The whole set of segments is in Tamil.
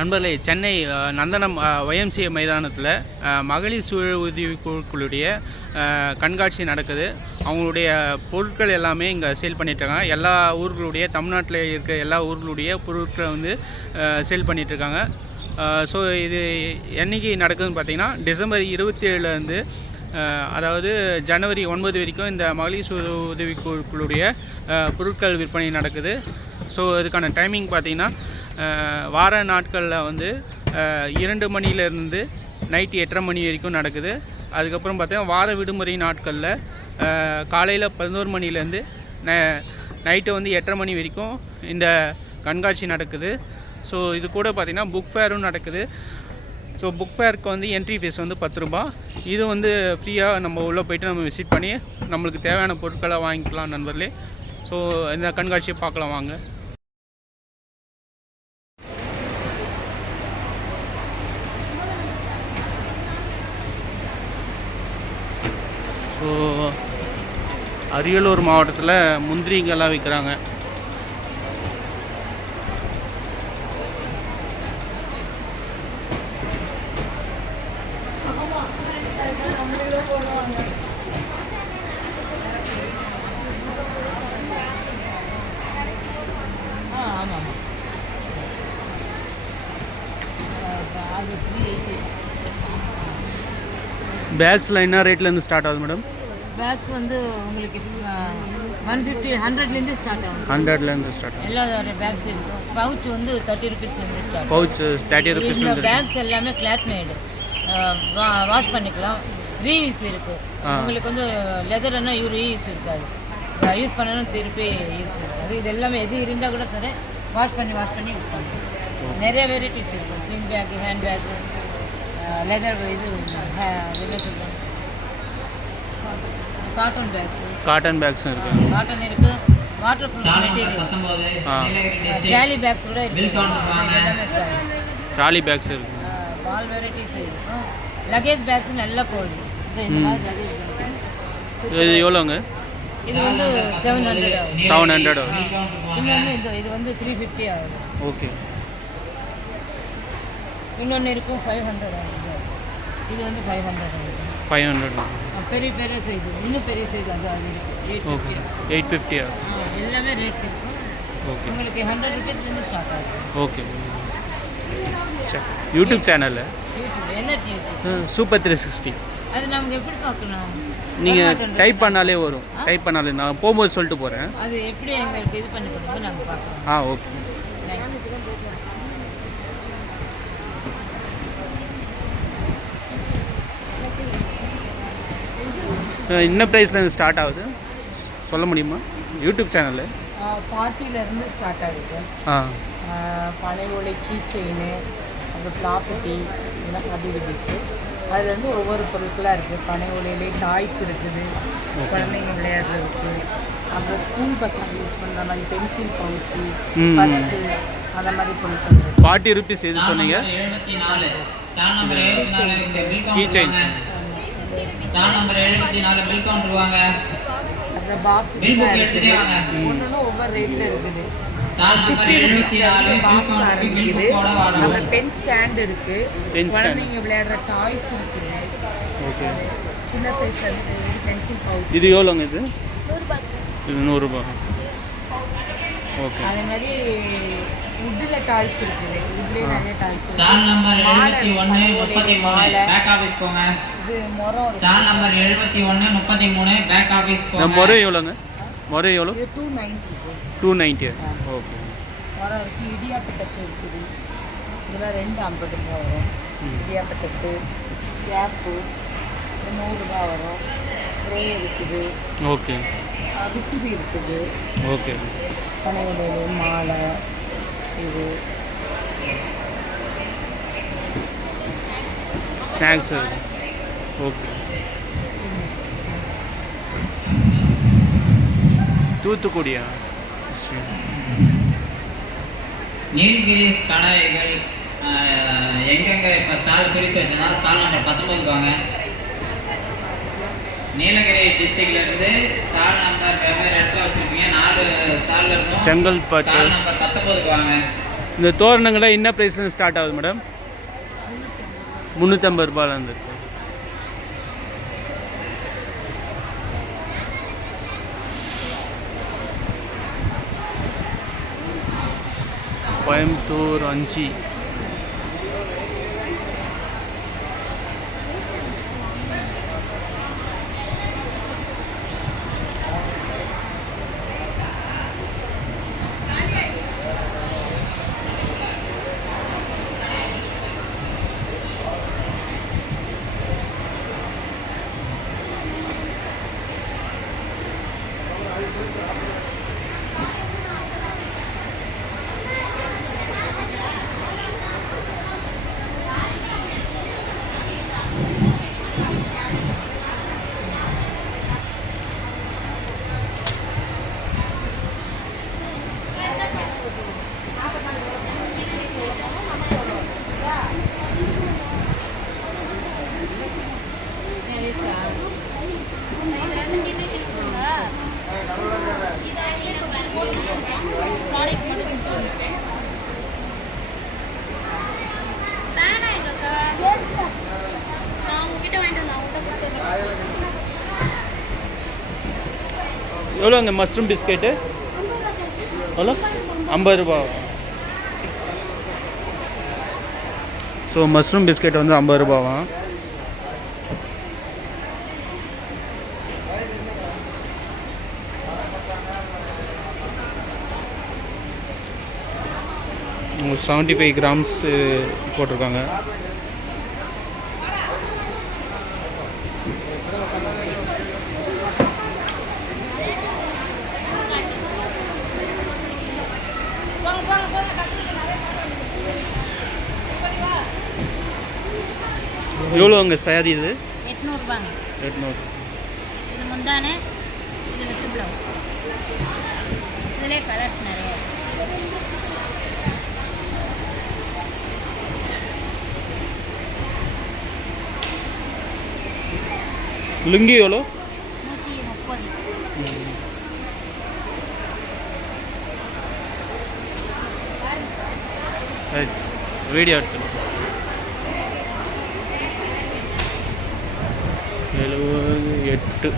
நண்பர்களே, சென்னை நந்தனம் YMCA மைதானத்தில் மகளிர் சுய உதவி குழுக்களுடைய கண்காட்சி நடக்குது. அவங்களுடைய பொருட்கள் எல்லாமே இங்கே சேல் பண்ணிகிட்ருக்காங்க. எல்லா ஊர்களுடைய தமிழ்நாட்டில் இருக்க எல்லா ஊர்களுடைய பொருட்களை வந்து சேல் பண்ணிகிட்ருக்காங்க. ஸோ இது என்றைக்கு நடக்குதுன்னு பார்த்திங்கன்னா, டிசம்பர் 27லேருந்து அதாவது ஜனவரி 9 வரைக்கும் இந்த மகளிர் சுய உதவி குழுக்களுடைய பொருட்கள் விற்பனை நடக்குது. ஸோ இதுக்கான டைமிங் பார்த்திங்கன்னா, வார நாட்களில் வந்து 2 மணிலேருந்து நைட்டு 8:30 மணி வரைக்கும் நடக்குது. அதுக்கப்புறம் பார்த்தீங்கன்னா வார விடுமுறை நாட்களில் காலையில் 11 மணிலேருந்து நைட்டு வந்து 8:30 மணி வரைக்கும் இந்த கண்காட்சி நடக்குது. ஸோ இது கூட பார்த்திங்கன்னா புக் ஃபேரும் நடக்குது. ஸோ புக் ஃபேருக்கு வந்து என்ட்ரி ஃபீஸ் வந்து 10 ரூபா. இது வந்து ஃப்ரீயாக நம்ம உள்ளே போய்ட்டு நம்ம விசிட் பண்ணி நம்மளுக்கு தேவையான பொருட்களை வாங்கிக்கலாம் நண்பர்களே. ஸோ இந்த கண்காட்சியை பார்க்கலாம் வாங்க. ஸோ அரியலூர் மாவட்டத்தில் முந்திரிங்கெல்லாம் விற்கிறாங்க. பேக்ஸில் என்ன ரேட்லேருந்து ஸ்டார்ட் ஆகுது மேடம்? பேக்ஸ் வந்து உங்களுக்கு 150 100லேருந்து ஸ்டார்ட் ஆகும். 100லேருந்து ஸ்டார்ட் ஆகும். எல்லா பேக்ஸ் இருக்கும். பவுச் வந்து 30 ருபீஸ்லேருந்து ஸ்டார்ட். Pouch 30 rupees. இந்த பேக்ஸ் எல்லாமே கிளாத் மேடு, வாஷ் பண்ணிக்கலாம். ரீயூஸ் இருக்குது. உங்களுக்கு வந்து லெதர்னா ரீயூஸ் இருக்காது. யூஸ் பண்ணணும் திருப்பி யூஸ் இருக்காது. இது எல்லாமே எது இருந்தால் கூட சரி வாஷ் பண்ணி யூஸ் பண்ணுறோம். நிறைய வெரைட்டிஸ் இருக்குது. Sling bag, hand bag, leather, இது என்ன சொல்லுவாங்க, காட்டன் பேக்ஸும் இருக்குது. காட்டன் இருக்குது. Water proof material. Trolley bags கூட இருக்குது. ட்ராலி பேக்ஸ் இருக்குது. ஆல் வெரைட்டிஸ் இருக்கும். லக்கேஜ் பேக்ஸ் நல்லா போகுது. இந்த மாதிரி லக்கேஜ் பேக்ஸ் இது எவ்வளோங்க? இது வந்து 700 ஆகும். 700 ஆகும். இன்னொன்று இது வந்து 350 ஆகுது. ஓகே. இன்னொன்று இருக்கும் 500 ஆகுது. இது வந்து 500 ஆகுது. 500 பெரிய சைஸ், இன்னும் பெரிய சைஸ் அது இருக்குது. 850 ஆகும். எல்லாமே ரேட்ஸ் இருக்கும். ஓகே. உங்களுக்கு 100 ருபீஸ்லேருந்து ஸ்டார்ட் ஆகும். ஓகே. யூடியூப் சேனலில் என்ன யூடியூப் சூப்பர் 360 அது நமக்கு எப்படி பார்க்கணும்? நீங்கள் டைப் பண்ணாலே வரும். டைப் பண்ணாலே நான் போகும்போது சொல்லிட்டு போகிறேன். அது எப்படி எங்களுக்கு இது பண்ணி கொடுங்க, நாங்கள் பார்க்குறோம். ஓகே. என்ன ப்ரைஸ்லேருந்து ஸ்டார்ட் ஆகுது சொல்ல முடியுமா? யூடியூப் சேனலில் 40லேருந்து ஸ்டார்ட் ஆகுது சார். பனை ஓலை, கீ செயின், அப்புறம் ப்ளாப்பட்டி, இதெல்லாம் 40 ருபீஸு. அதுலேருந்து ஒவ்வொரு பொருட்களாக இருக்குது. பனை ஓலையிலே டாய்ஸ் இருக்குது, குழந்தைங்க விளையாடுறது இருக்குது. அப்புறம் ஸ்கூல் பசங்க யூஸ் பண்ணுற மாதிரி பென்சில் பவுச்சு, பர்ஸு, அந்த மாதிரி பொருட்கள் இருக்குது. 40 ருபீஸ் எது சொன்னீங்க? Key chain. Stall number 74 bill counter வாங்க. அப்புறம் பாக்ஸஸ் இருக்குது. ஒன்று ஒவ்வொரு ரேட்டில் இருக்குது. ஸ்டால் நம்பர் 74 பாக்ஸ் இருக்குது. அப்புறம் பென் ஸ்டாண்ட் இருக்குது. குழந்தைங்க விளையாடுற டாய்ஸ் இருக்குது. ஓகே. சின்ன சைஸ் பென்சில் பவுச். இது எவ்வளோங்க? இது 100 ரூபா. ஓகே. அதே மாதிரி வுட்டில் டாய்ஸ் இருக்குது. வுட்லேயே நிறைய toys. Stall number 71 33 back office போங்க. இது மொரம். ஸ்டால் நம்பர் 71 33 பேக் ஆஃபீஸ் போங்க. இந்த மொரம் எவ்வளோங்க? மொரம் எவ்வளோ? இது 290. 290. ஓகே. மொரம் இருக்குது. இடியாப்பத்தட்டு இருக்குது. இதெல்லாம் 250 ரூபா வரும். இடியாப்பத்தட்டு, கேப்பு 100 ரூபா வரும். ட்ரே இருக்குது. ஓகே. விசிறி இருக்குது. ஓகே. பனை உடையில மாலை, இது ஸ்நாக்ஸ். ஓகே. தூத்துக்குடியா? நீலகிரிஸ் கடைகள் எங்கெங்கே இப்போ ஸ்டால் பிரித்து வச்சுன்னா ஸ்டால் நம்பர் 19 வாங்க. நீலகிரி டிஸ்ட்ரிக்ட்லேருந்து ஸ்டால் நம்பர் வெவ்வேறு இடத்துல வச்சுருக்கீங்க. 4 ஸ்டாலில் இருக்கும். செங்கல்பட்டு ஸ்டால் நம்பர் 19 வாங்க. இந்த தோரணங்கள்லாம் என்ன ப்ரைஸ்லேருந்து ஸ்டார்ட் ஆகுது மேடம்? 350 ரூபாயிலேருந்து இருக்கு. கோயம்புத்தூர் 5. எவ்வளோங்க மஷ்ரூம் பிஸ்கெட்டு? எவ்வளோ? 50 ரூபா. ஸோ மஷ்ரூம் பிஸ்கெட் வந்து 50 ரூபாவா? ஒரு 75 கிராம்ஸ் போட்டிருக்காங்க. எவ்வளோங்க சாரி இது? 800 ரூபாங்க. 800. இது முந்தானே, இது வித் ப்ளவுஸ். இதிலே கலர்ஸ் நிறைய. லுங்கி எவ்வளோ? 130. வீடியோ எடுத்து 78.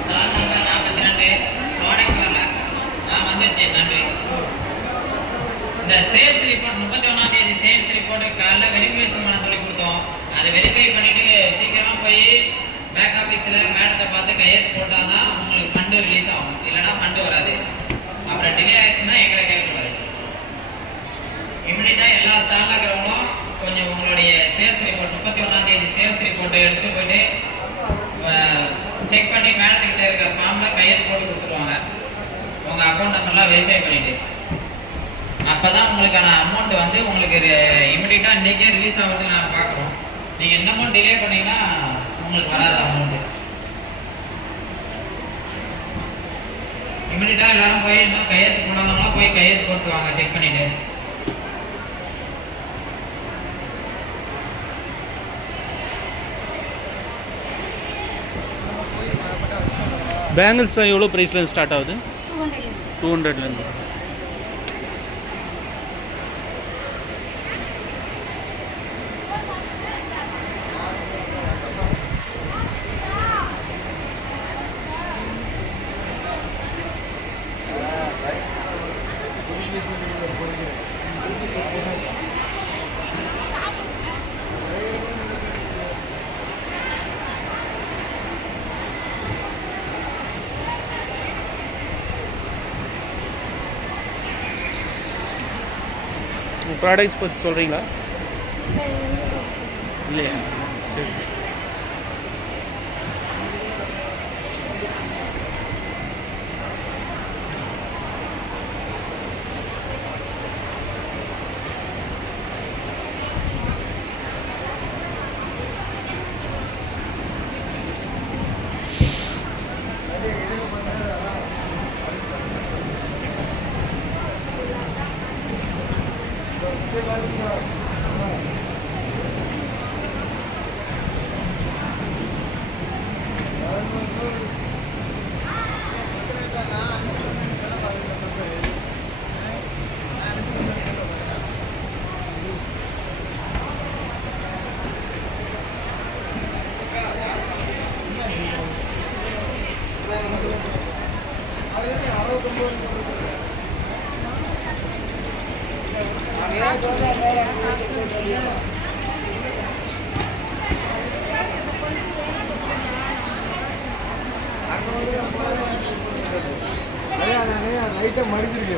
ஸ்டால் நம்பர் 42 ப்ராடக்ட் வரல. வந்துருச்சு, நன்றி. இந்த சேல்ஸ் ரிப்போர்ட் 31ஆம் தேதி சேல்ஸ் ரிப்போர்ட் காலைல வெரிஃபிகேஷன் பண்ண சொல்லி கொடுத்தோம். அதை வெரிஃபை பண்ணிட்டு சீக்கிரமா போய் பேக் ஆஃபீஸில் மேடத்தை பார்த்து கையெழுத்து போட்டால் தான் உங்களுக்கு ஃபண்டு ரிலீஸ் ஆகும். இல்லைனா ஃபண்டு வராது. அப்புறம் டிலே ஆயிடுச்சுன்னா எங்களை கேட்கக்கூடாது. இமிடியட்டாக எல்லா ஸ்டாலில் இருக்கிறவங்களும் கொஞ்சம் உங்களுடைய சேல்ஸ் ரிப்போர்ட் 31ஆம் தேதி சேல்ஸ் ரிப்போர்ட்டை எடுத்து போயிட்டு செக் பண்ணி மேடத்துக்கிட்ட இருக்கிற ஃபார்மில் கையெழுத்து போட்டு கொடுத்துருவாங்க. உங்கள் அக்கௌண்ட் நம்பர்லாம் வெரிஃபை பண்ணிவிட்டு அப்போ தான் உங்களுக்கான அமௌண்ட் வந்து உங்களுக்கு இமிடியட்டாக இன்றைக்கே ரிலீஸ் ஆகிறதுக்கு நாங்கள் பார்க்குறோம். நீங்கள் என்ன அமௌண்ட் டிலே பண்ணிங்கன்னா உங்களுக்கு வராது அமௌண்ட்டு. இமிடியட்டாக எல்லோரும் போய் இன்னும் கையெழுத்து போடாதவங்களாம் போய் கையெழுத்து போட்டுருவாங்க செக் பண்ணிவிட்டு. பேங்கிள்ஸ் எவ்வளோ ப்ரைஸ்லேருந்து ஸ்டார்ட் ஆகுது? 200லேருந்து. ப்ராடக்ட்ஸ் பற்றி சொல்கிறீங்களா? இல்லையா? சரி. லைட்டாக மடிச்சிருக்கு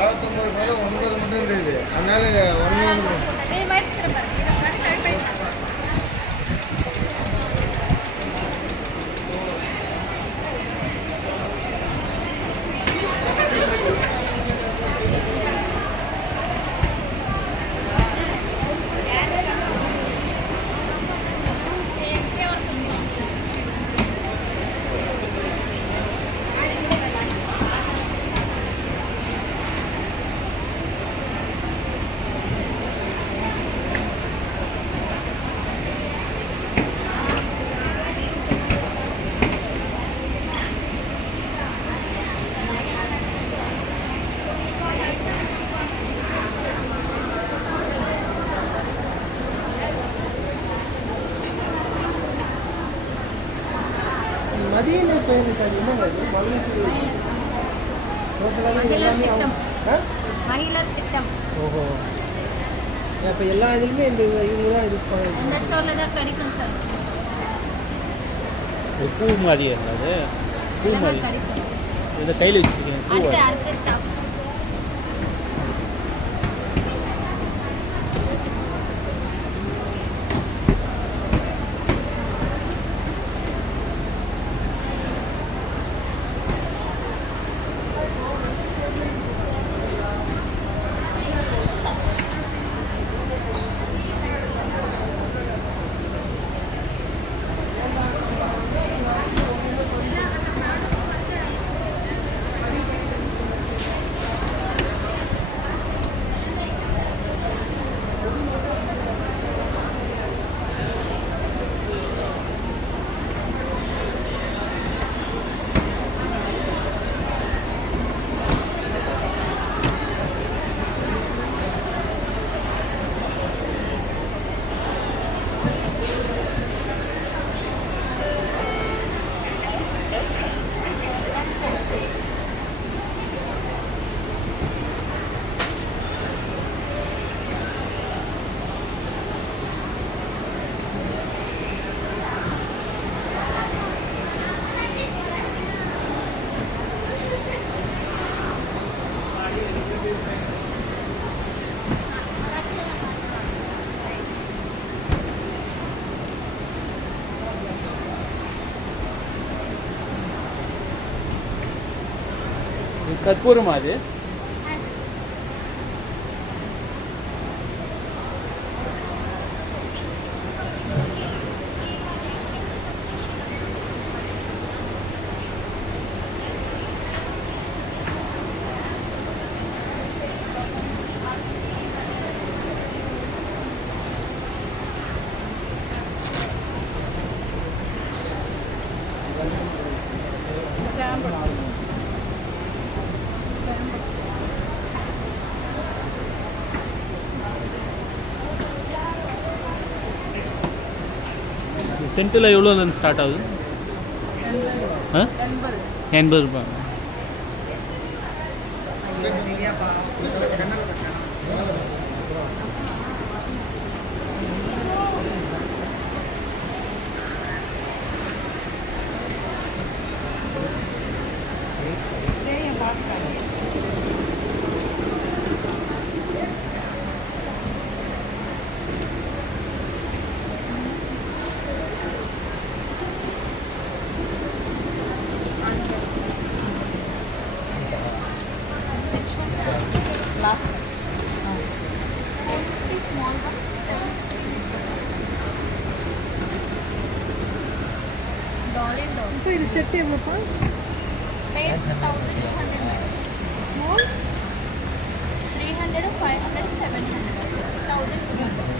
69 மேலே 9 மட்டும் இருக்குது. அதனால 1 மதியம் பேர் இருக்காது. என்னங்க அது? மகிழர் திட்டம். ஓஹோ. இப்போ எல்லா இதுலையுமே இந்த இவங்க தான் யூஸ் பண்ணுறது. இந்த ஸ்டோரில் தான் கிடைக்கும் சார். ஒரு பூ மாதிரி இருந்தது. பூ மாதிரி கிடைக்கும். இதை கையில் வச்சுருக்கேன். பூ அடுத்த ஸ்டாப். கற்பூரமா அது? சென்ட்டில் எவ்வளோலேருந்து ஸ்டார்ட் ஆகுது? 80 ரூபாய். இது செட் எவ்வளோப்பா? Page 1200. ஸ்மால் 300, 500, 700. 1200.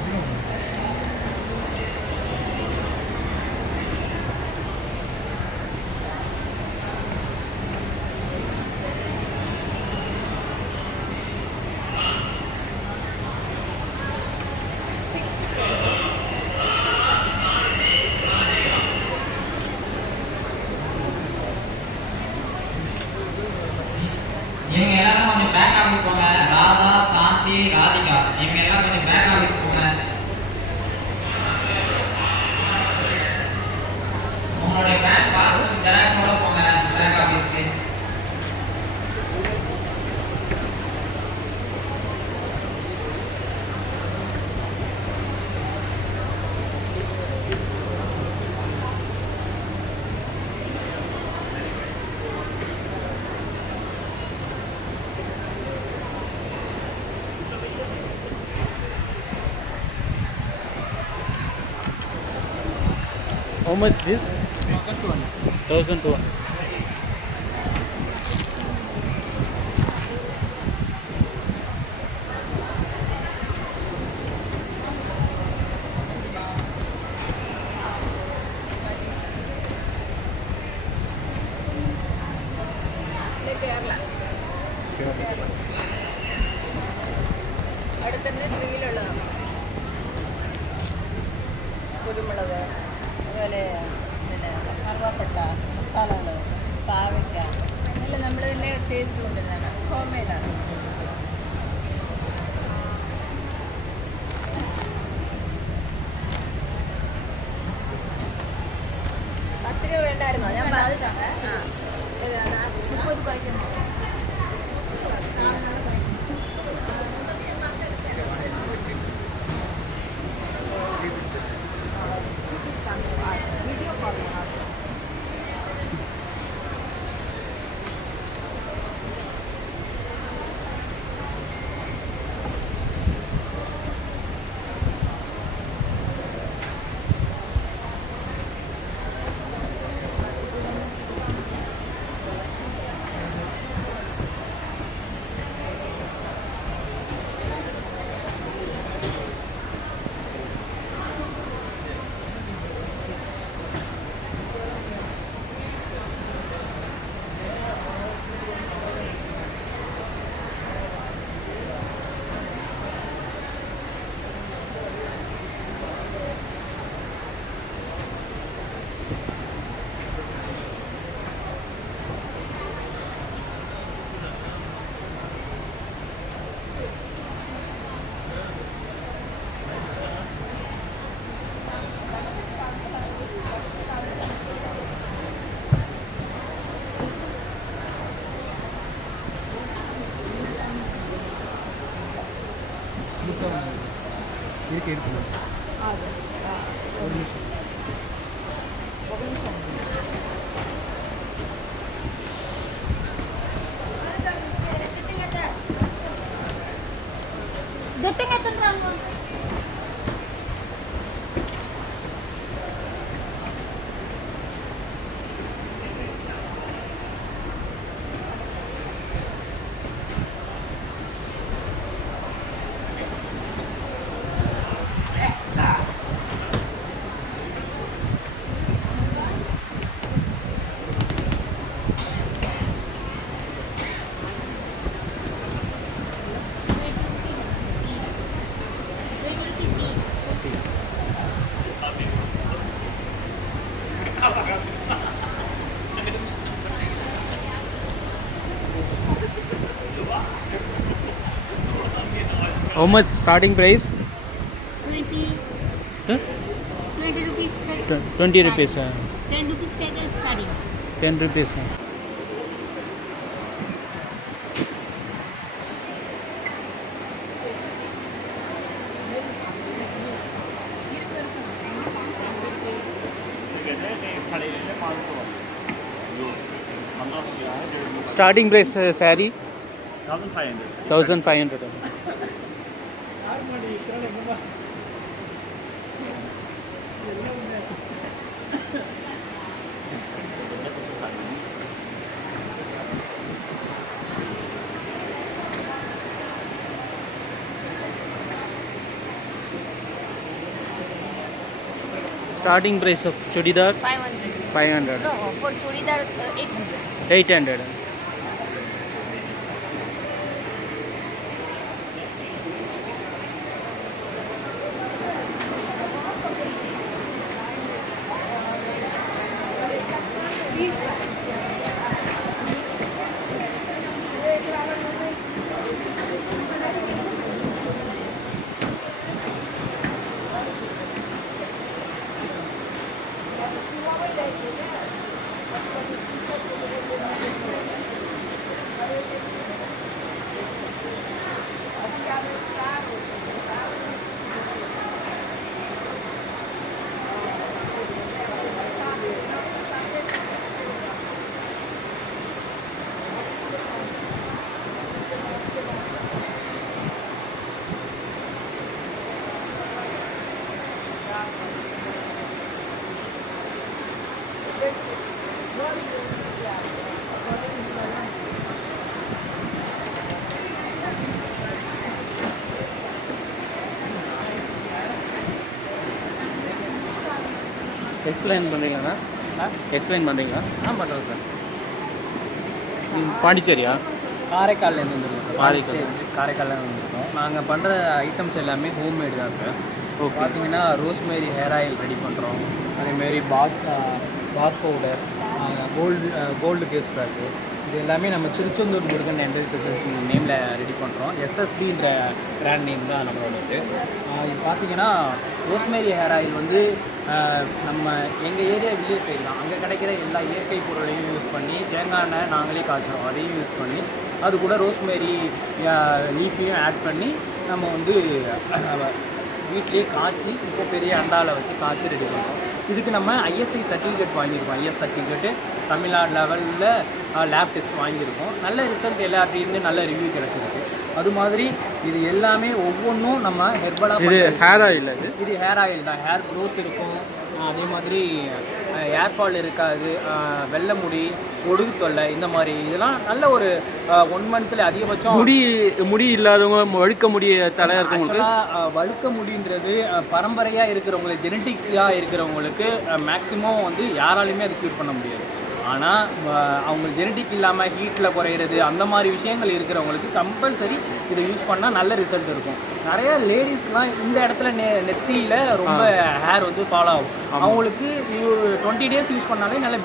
இவங்க எல்லாரும் கொஞ்சம் பேக் ஆஃபீஸ் போங்க. ராதா, சாந்தி, ராதிகா இவங்க எல்லாம் கொஞ்சம் பேக் ஆஃபீஸ் போங்க. உங்களுடைய பேங்க் பாஸ்புக் ஜெராக்ஸோட போங்க பேங்க் ஆஃபீஸ்க்கு. How much this? 1,200. അടുത്തന്നെ ട്രീയിലുള്ളതാണ് കുരുമുളക്, അതുപോലെ പിന്നെ കറുവാപ്പട്ട, മസാലകൾ, പാവയ്ക്ക എല്ലാം നമ്മൾ തന്നെ ചെയ്തിട്ട് കൊണ്ടുവരുന്നതാണ്. ഹോം മെയ്ഡാണ്. പത്തിരി വേണ്ടായിരുന്നോ? ഞാൻ പറഞ്ഞിട്ടാണ്. ആ 30 കുറയ്ക്കുന്നു. How much starting price? 20. Huh? 20 rupees. 20 rupees. 10 rupees starting. 10 rupees. Starting price saree 1,500. starting price of chudidar 500. 500. No, for churidar 800. 800. Explain பண்ணுறீங்களா சார் எக்ஸ்பிளைன் பண்ணுறீங்களா? பண்ணுறோம் சார். பாண்டிச்சேரியா? காரைக்கால்லேருந்து வந்துருக்கோம் சார். காரைக்கால். காரைக்கால்லேருந்து வந்திருக்கோம். நாங்கள் பண்ணுற ஐட்டம்ஸ் எல்லாமே ஹோம்மேடு தான் சார். ஓகே. பார்த்தீங்கன்னா ரோஸ்மேரி ஹேர் ஆயில் ரெடி பண்ணுறோம். அதேமாரி bath powder, gold face pack, இது எல்லாமே நம்ம திருச்செந்தூர் முருகன் என்டர்பிரைசஸ் நேமில் ரெடி பண்ணுறோம். எஸ்எஸ்பின்ற பிராண்ட் நேம் தான் நம்மளோடது. இது பார்த்தீங்கன்னா ரோஸ்மேரி ஹேர் ஆயில் வந்து நம்ம எங்கள் ஏரியா வில்லேஜ் சைடு தான். அங்கே கிடைக்கிற எல்லா இயற்கை பொருளையும் யூஸ் பண்ணி தேங்காய் எண்ணெய் நாங்களே காய்ச்சிரும். அதையும் யூஸ் பண்ணி அது கூட ரோஸ்மேரி லீஃபையும் ஆட் பண்ணி நம்ம வந்து வீட்லேயே காய்ச்சி இப்போ பெரிய அண்டாவில் வச்சு காய்ச்சி ரெடி பண்ணுறோம். இதுக்கு நம்ம ஐஎஸ்ஐ சர்டிஃபிகேட் வாங்கியிருக்கோம். ஐஎஸ் சர்டிஃபிகேட்டு தமிழ்நாடு லெவலில் லேப் டெஸ்ட் வாங்கியிருக்கோம். நல்ல ரிசல்ட் எல்லாத்தையுமே நல்ல ரிவ்யூ கிடச்சிருக்கு. அது மாதிரி இது எல்லாமே ஒவ்வொன்றும் நம்ம ஹெர்பலாக இது ஹேர் ஆயில் இது ஹேர் ஆயில் தான். ஹேர் க்ரோத் இருக்கும். அதே மாதிரி ஹேர் ஃபால் இருக்காது. வெள்ளை முடி, ஒடுகு தொல்லை, இந்த மாதிரி இதெல்லாம் நல்ல ஒரு 1 மந்த்தில் அதிகபட்சம் முடி இல்லாதவங்க வழுக்க முடிய தலை இருக்கவங்களுக்கு வழுக்க முடின்றது பரம்பரையாக இருக்கிறவங்களுக்கு, ஜெனட்டிக்காக இருக்கிறவங்களுக்கு மேக்ஸிமம் வந்து யாராலையுமே அது க்யூர் பண்ண முடியாது. ஆனால் அவங்க ஜெனட்டிக் இல்லாமல் ஹீட்டில் குறையிறது அந்த மாதிரி விஷயங்கள் இருக்கிறவங்களுக்கு கம்பல்சரி இதை யூஸ் பண்ணால் நல்ல ரிசல்ட் இருக்கும். நிறையா லேடிஸ்க்குலாம் இந்த இடத்துல நெத்தியில் ரொம்ப ஹேர் வந்து ஃபாலோ ஆகும். அவங்களுக்கு 20 டேஸ் யூஸ் பண்ணாலே நல்ல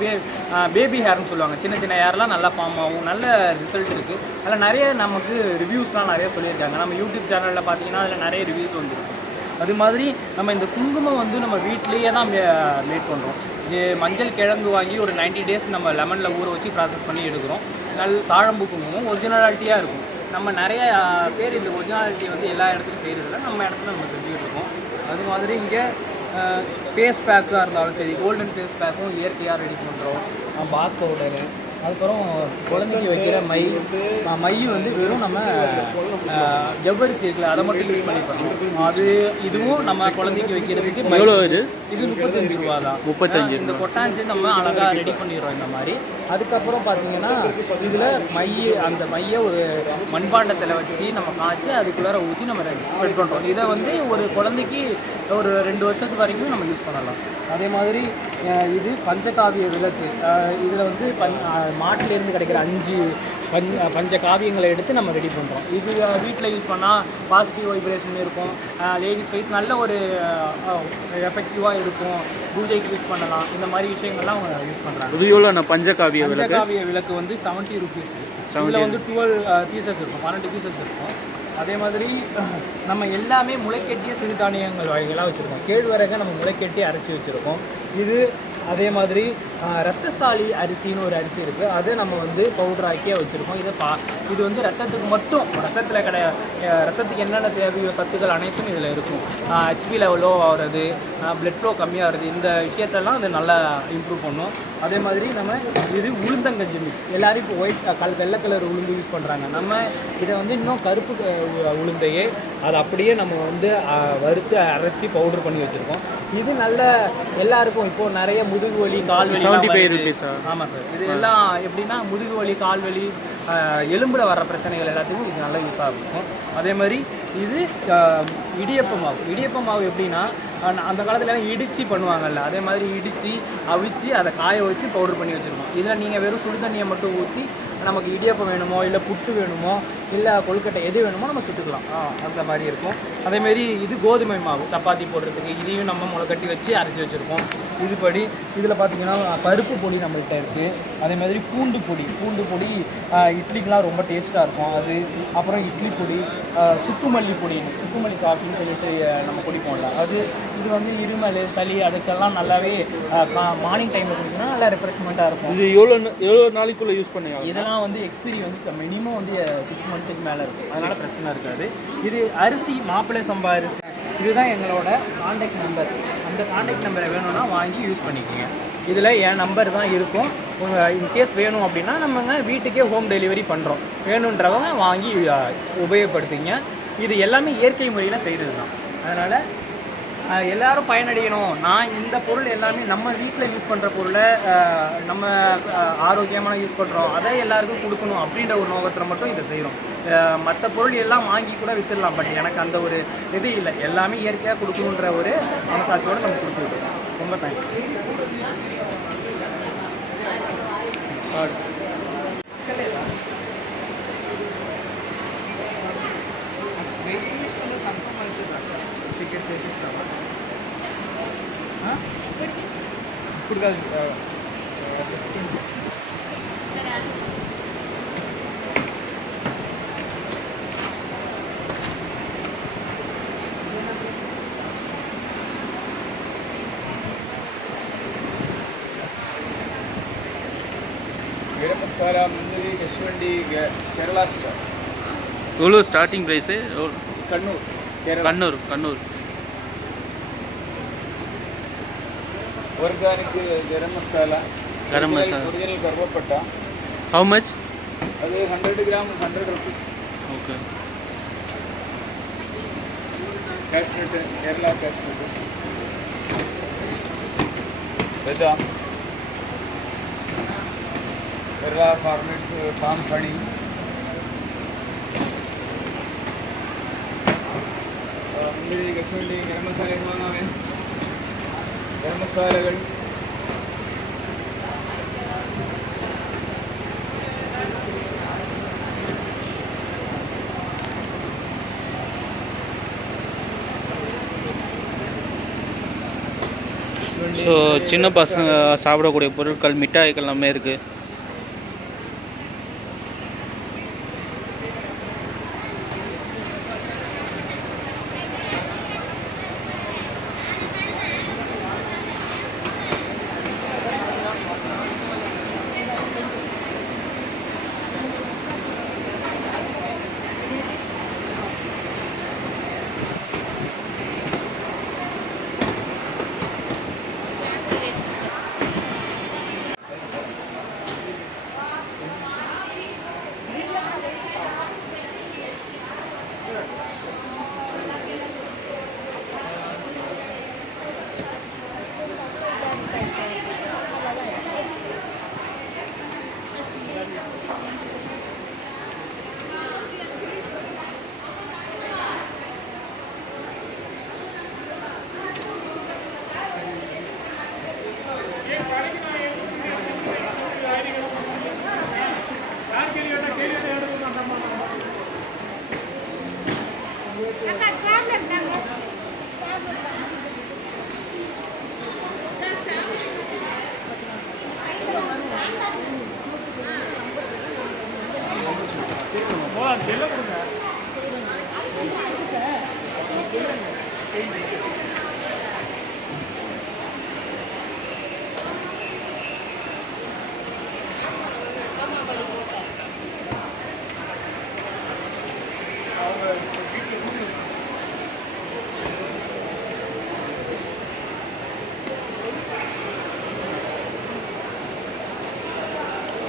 பேபி ஹேர்னு சொல்லுவாங்க. சின்ன சின்ன ஹேர்லாம் நல்லா ஃபார்ம் ஆகும். நல்ல ரிசல்ட் இருக்குது. அதில் நிறைய நமக்கு ரிவ்யூஸ்லாம் நிறைய சொல்லியிருக்காங்க. நம்ம யூடியூப் சேனலில் பார்த்தீங்கன்னா அதில் நிறைய ரிவ்யூஸ் வந்துருக்கு. அது மாதிரி நம்ம இந்த குங்குமம் வந்து நம்ம வீட்லேயே தான் மேட் பண்ணுறோம். இது மஞ்சள் கிழங்கு வாங்கி ஒரு 90 டேஸ் நம்ம லெமனில் ஊற வச்சு ப்ராசஸ் பண்ணி எடுக்கிறோம். தாழம்பூ குங்குமம் ஒரிஜினாலிட்டியாக இருக்கும். நம்ம நிறைய பேர் இந்த ஒரிஜினாலிட்டி வந்து எல்லா இடத்துலையும் செய்கிறதில்ல, நம்ம இடத்துல நம்ம செஞ்சுக்கிட்டு இருக்கோம். அது மாதிரி இங்கே ஃபேஸ் பேக்காக இருந்தாலும் சரி, கோல்டன் ஃபேஸ் பேக்கும் இயற்கையாக ரெடி பண்ணுறோம். பாத் பவுடரு, அதுக்கப்புறம் குழந்தைக்கு வைக்கிற மை வந்து வெறும் நம்ம ஜவ்வரிசி இருக்குல்ல அதை மட்டும் யூஸ் பண்ணி பண்ணுறோம். அது இதுவும் நம்ம குழந்தைக்கு வைக்கிறதுக்கு எவ்வளோ இது 35 ரூபா தான். 35. இந்த கொட்டாஞ்சு நம்ம அழகாக ரெடி பண்ணிடுறோம் இந்த மாதிரி. அதுக்கப்புறம் பார்த்தீங்கன்னா இதில் அந்த மையை ஒரு மண்பாண்டத்தில் வச்சு நம்ம காய்ச்சி அதுக்குள்ளார ஊற்றி நம்ம ஸ்ப்ரெட் பண்ணுறோம். இதை வந்து ஒரு குழந்தைக்கு ஒரு 2 வருஷத்துக்கு வரைக்கும் நம்ம யூஸ் பண்ணலாம். அதே மாதிரி இது பஞ்சகாவிய விளக்கு. இதில் வந்து மாட்டிலேருந்து கிடைக்கிற 5 பஞ்ச காவியங்களை எடுத்து நம்ம ரெடி பண்ணுறோம். இது வீட்டில் யூஸ் பண்ணால் பாசிட்டிவ் வைப்ரேஷன் இருக்கும். லேடிஸ் வைஸ் நல்ல ஒரு எஃபெக்டிவாக இருக்கும். பூஜைக்கு யூஸ் பண்ணலாம். இந்த மாதிரி விஷயங்கள்லாம் அவங்க யூஸ் பண்ணுறாங்க. இது எவ்வளோ பஞ்சகாவிய விளக்கு வந்து 70 ருபீஸ். இதில் வந்து 12 பீசஸ் இருக்கும், 12 பீசஸ் இருக்கும். அதே மாதிரி நம்ம எல்லாமே முளைக்கட்டிய சிறுதானியங்கள் வகைகளாக வச்சுருக்கோம். கேழ்வரகை நம்ம முளைக்கட்டி அரைச்சி வச்சுருக்கோம். இது அதே மாதிரி ரத்தசாலி அரிசின்னு ஒரு அரிசி இருக்குது. அதை நம்ம வந்து பவுடராக்கியே வச்சுருக்கோம். இது வந்து ரத்தத்துக்கு மட்டும், ரத்தத்துக்கு என்னென்ன தேவையோ சத்துக்கள் அனைத்தும் இதில் இருக்கும். ஹெச்பி லெவல் லோ ஆகிறது, பிளட் ஃப்ளோ கம்மியாகிறது, இந்த விஷயத்தெல்லாம் அது நல்லா இம்ப்ரூவ் பண்ணும். அதே மாதிரி நம்ம இது உளுந்தங்கஞ்சி மிக்ஸ். எல்லோரும் இப்போ வெள்ளை கலர் உளுந்து யூஸ் பண்ணுறாங்க. நம்ம இதை வந்து இன்னும் கருப்பு உளுந்தையே அதை அப்படியே நம்ம வந்து வறுத்து அரைச்சி பவுடர் பண்ணி வச்சுருக்கோம். இது நல்ல எல்லாருக்கும் இப்போது நிறைய முதுகு வலி, கால் வலி. 75 ரூபீஸா? ஆமாம் சார். இது எல்லாம் எப்படின்னா முதுகு வலி, கால் வலி, எலும்பில் வர பிரச்சனைகள் எல்லாத்துக்கும் இது நல்லா யூஸாக இருக்கும். அதே மாதிரி இது இடியப்ப மாவு. இடியப்ப மாவு எப்படின்னா அந்த காலத்தில் இடித்து பண்ணுவாங்கல்ல, அதே மாதிரி இடித்து அவிச்சு அதை காய வச்சு பவுடர் பண்ணி வச்சுருக்கோம். இதில் நீங்கள் வெறும் சுடு தண்ணியை மட்டும் ஊற்றி நமக்கு இடியாப்பம் வேணுமோ இல்லை புட்டு வேணுமோ இல்லை கொழுக்கட்டை எது வேணுமோ நம்ம சுட்டுக்கலாம். அந்த மாதிரி இருக்கும். அதேமாரி இது கோதுமை மாவு சப்பாத்தி போடுறதுக்கு, இதையும் நம்ம முளைக்கட்டி வச்சு அரைச்சி வச்சுருக்கோம். இதுபடி இதில் பார்த்திங்கன்னா பருப்பு பொடி நம்மள்கிட்ட இருக்குது. அதே மாதிரி பூண்டு பொடி இட்லிக்கெலாம் ரொம்ப டேஸ்ட்டாக இருக்கும் அது. அப்புறம் இட்லி பொடி, சுக்குமல்லி காஃபின்னு சொல்லிட்டு நம்ம குடிப்போம்ல அது. இது வந்து இருமல் சளி அதுக்கெல்லாம் நல்லாவே மார்னிங் டைமில் குடிச்சோன்னா நல்லா ரெஃப்ரெஷ்மெண்ட்டாக இருக்கும். இது எவ்வளோ நாளைக்குள்ளே யூஸ் பண்ணுங்க? இதெல்லாம் வந்து எக்ஸ்பீரி வந்து மினிமம் வந்து 6 மந்த்துக்கு மேலே இருக்கும். அதனால் பிரச்சனை இருக்காது. இது அரிசி மாப்பிள்ளை சம்பா அரிசி. இதுதான் எங்களோட கான்டாக்ட் நம்பர். அந்த கான்டாக்ட் நம்பரை வேணும்னா வாங்கி யூஸ் பண்ணிக்கோங்க. இதில் என் நம்பர் தான் இருக்கும். உங்கள் இன்கேஸ் வேணும் அப்படின்னா நம்மங்க வீட்டுக்கே ஹோம் டெலிவரி பண்ணுறோம். வேணுன்றவங்க வாங்கி உபயோகப்படுத்திங்க. இது எல்லாமே இயற்கை முறையில் செய்கிறது தான். அதனால் எல்லாரும் பயனடையணும். நான் இந்த பொருள் எல்லாமே நம்ம வீட்டில் யூஸ் பண்ணுற பொருளை நம்ம ஆரோக்கியமான யூஸ் பண்ணுறோம், அதை எல்லாருக்கும் கொடுக்கணும் அப்படின்ற ஒரு நோக்கத்தில் மட்டும் இதை செய்கிறோம். மற்ற பொருள் எல்லாம் வாங்கி கூட விற்றுடலாம். பட் எனக்கு அந்த ஒரு இது இல்லை. எல்லாமே இயற்கையாக கொடுக்கணுன்ற ஒரு மனசாட்சியோடு நம்ம கொடுத்துருக்கோம். ரொம்ப தேங்க்ஸ். వెయిటింగ్ లిస్ట్ అనేది కన్ఫర్మ్ అవుతుందా? టికెట్ చేపిస్తావా? ఇప్పుడు కాదు 15. மசாலா முந்திரி கஸ்வண்டி கேரளா ஸ்டார். எவ்வளோ starting price? Kannur Kannur organic garam masala original கருவேப்பட்டா. How much? அது 100 gram 100 rupees. Okay. Cashew nut Kerala cashew nut. பதாம் கேரளா ஃபார்மர்ஸ் ஃபார்ம் ஹனி. முந்திரி கஸ்வண்டி கரம் மசாலா வாங்காமே கரம் மசாலகள். ஸோ சின்ன பசங்க சாப்பிடக்கூடிய பொருட்கள் மிட்டாய்கள் எல்லாமே இருக்குது.